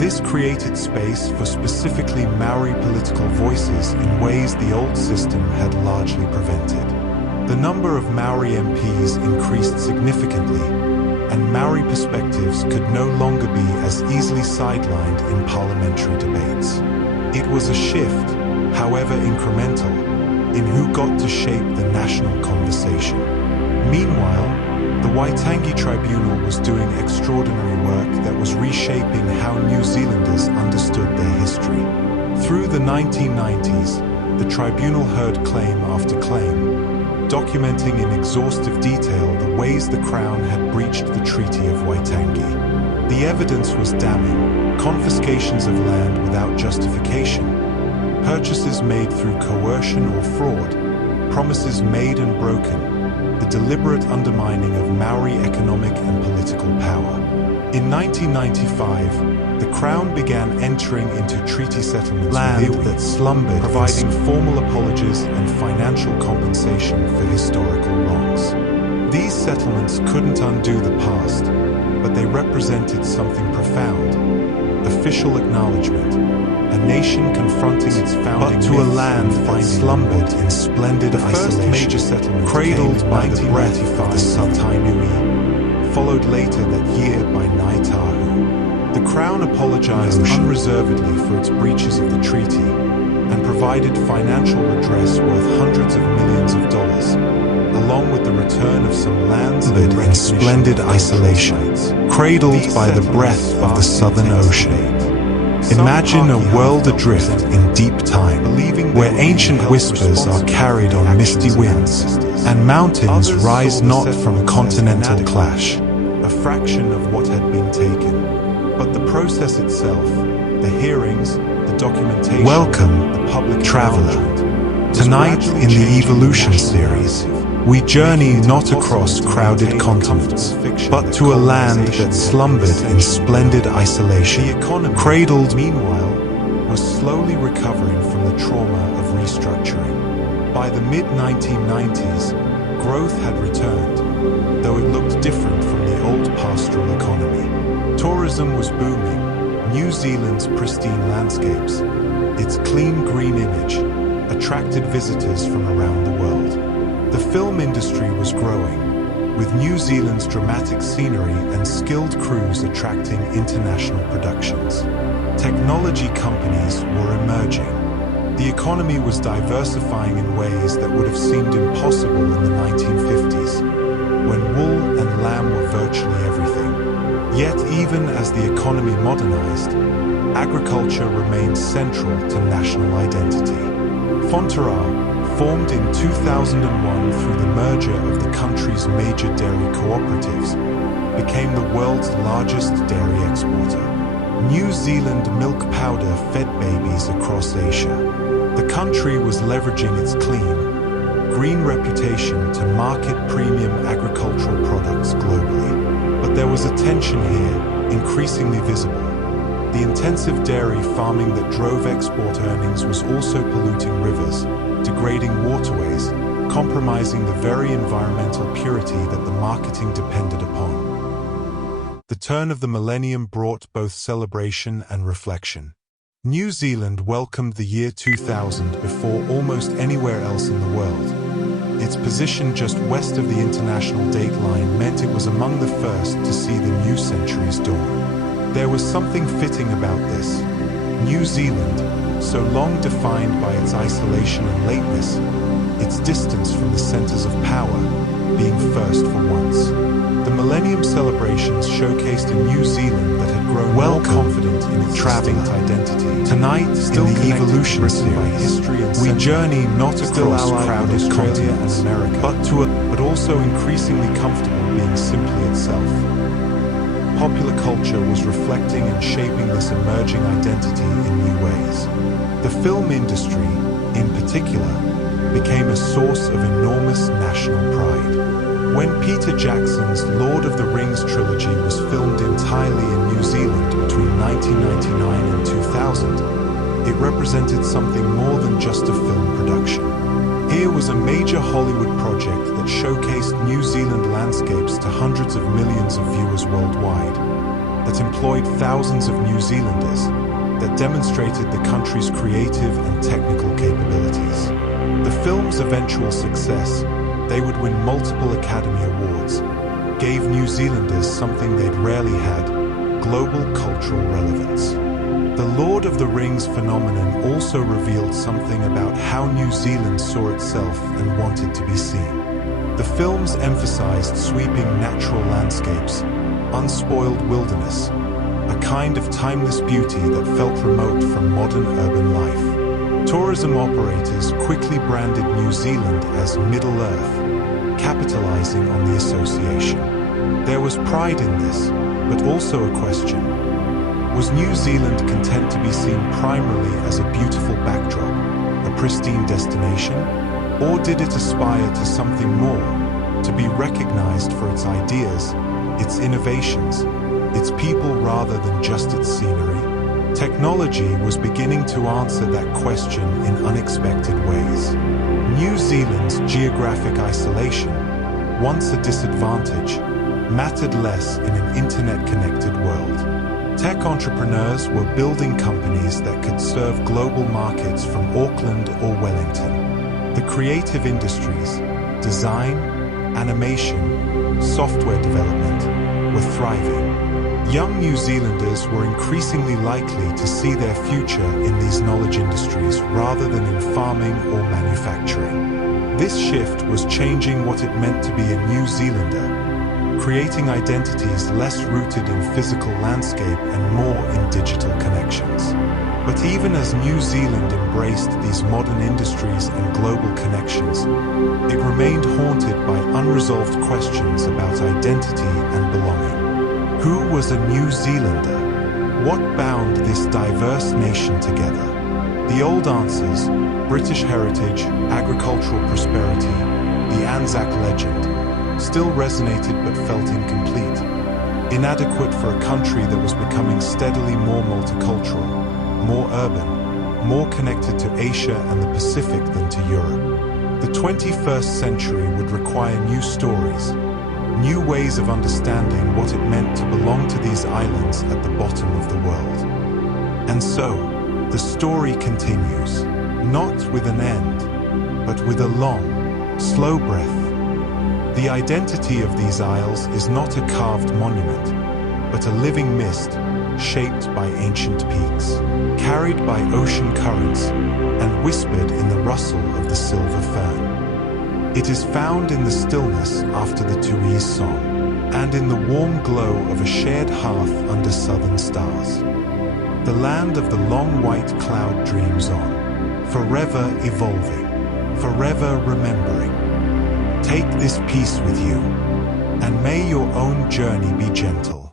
This created space for specifically Maori political voices in ways the old system had largely prevented. The number of Maori MPs increased significantly, and Maori perspectives could no longer be as easily sidelined in parliamentary debates. It was a shift, however incremental, in who got to shape the national conversation. Meanwhile, the Waitangi Tribunal was doing extraordinary work that was reshaping how New Zealanders understood their history. Through the 1990s, the tribunal heard claim after claim, documenting in exhaustive detail the ways the Crown had breached the Treaty of Waitangi. The evidence was damning: confiscations of land without justification, purchases made through coercion or fraud, promises made and broken, the deliberate undermining of Maori economic and political power. In 1995, the Crown began entering into treaty settlements Land with Iwi, that slumbered, providing formal apologies and financial compensation for historical wrongs. These settlements couldn't undo the past, but they represented something profound: official acknowledgement, a nation confronting its founding but to a myths land and that finding slumbered reward. in splendid The first isolation, major settlement cradled came in by the breath of the 1995 southern. with Tainui, followed later that year by Ngāi Tahu. The Crown apologized unreservedly for its breaches of the treaty and provided financial redress worth hundreds of millions of dollars, along with the return of some lands in splendid isolation, cradled by the breath of the Southern Ocean. Imagine a world adrift in deep time, where ancient whispers are carried on misty winds, and mountains rise not from continental clash. A fraction of what had been taken, but the process itself, the hearings, the documentation, Welcome, the public traveler. Tonight in the Evolution series, we journey not across crowded continents, but to a land that slumbered in splendid isolation, The economy, cradled meanwhile, was slowly recovering from the trauma of restructuring. By the mid-1990s, growth had returned, though it looked different from the old pastoral economy. Tourism was booming. New Zealand's pristine landscapes, its clean green image, attracted visitors from around the world. The film industry was growing, with New Zealand's dramatic scenery and skilled crews attracting international productions. Technology companies were emerging. The economy was diversifying in ways that would have seemed impossible in the 1950s, when wool and lamb were virtually everything. Yet even as the economy modernized, agriculture remained central to national identity. Aotearoa, formed in 2001 through the merger of the country's major dairy cooperatives, became the world's largest dairy exporter. New Zealand milk powder fed babies across Asia. The country was leveraging its clean, green reputation to market premium agricultural products globally. But there was a tension here, increasingly visible. The intensive dairy farming that drove export earnings was also polluting rivers, degrading waterways, compromising the very environmental purity that the marketing depended upon. The turn of the millennium brought both celebration and reflection. New Zealand welcomed the year 2000 before almost anywhere else in the world. Its position just west of the international date line meant it was among the first to see the new century's dawn. There was something fitting about this. New Zealand, so long defined by its isolation and lateness, its distance from the centers of power, being first for once. The Millennium celebrations showcased a New Zealand that had grown more confident in its distinct identity. Tonight, Still in the Evolution by series, history and we sentiment, journey not still across allied crowded with Australia continents, and America, but but also increasingly comfortable being simply itself. Popular culture was reflecting and shaping this emerging identity in new ways. The film industry, in particular, became a source of enormous national pride. When Peter Jackson's Lord of the Rings trilogy was filmed entirely in New Zealand between 1999 and 2000, it represented something more than just a film production. Here was a major Hollywood project that showcased New Zealand landscapes to hundreds of millions of viewers worldwide, that employed thousands of New Zealanders, that demonstrated the country's creative and technical capabilities. The film's eventual success, they would win multiple Academy Awards, gave New Zealanders something they'd rarely had: global cultural relevance. The Lord of the Rings phenomenon also revealed something about how New Zealand saw itself and wanted to be seen. The films emphasized sweeping natural landscapes, unspoiled wilderness, a kind of timeless beauty that felt remote from modern urban life. Tourism operators quickly branded New Zealand as Middle Earth, capitalizing on the association. There was pride in this, but also a question. Was New Zealand content to be seen primarily as a beautiful backdrop, a pristine destination? Or did it aspire to something more, to be recognized for its ideas, its innovations, its people rather than just its scenery? Technology was beginning to answer that question in unexpected ways. New Zealand's geographic isolation, once a disadvantage, mattered less in an internet-connected world. Tech entrepreneurs were building companies that could serve global markets from Auckland or Wellington. The creative industries, design, animation, software development, were thriving. Young New Zealanders were increasingly likely to see their future in these knowledge industries rather than in farming or manufacturing. This shift was changing what it meant to be a New Zealander, creating identities less rooted in physical landscape and more in digital connections. But even as New Zealand embraced these modern industries and global connections, it remained haunted by unresolved questions about identity and belonging. Who was a New Zealander? What bound this diverse nation together? The old answers, British heritage, agricultural prosperity, the Anzac legend, still resonated but felt incomplete, inadequate for a country that was becoming steadily more multicultural, more urban, more connected to Asia and the Pacific than to Europe. The 21st century would require new stories, new ways of understanding what it meant to belong to these islands at the bottom of the world. And so, the story continues, not with an end, but with a long, slow breath. The identity of these isles is not a carved monument, but a living mist shaped by ancient peaks, carried by ocean currents, and whispered in the rustle of the silver fern. It is found in the stillness after the Tui's song, and in the warm glow of a shared hearth under southern stars. The land of the long white cloud dreams on, forever evolving, forever remembering. Take this peace with you, and may your own journey be gentle.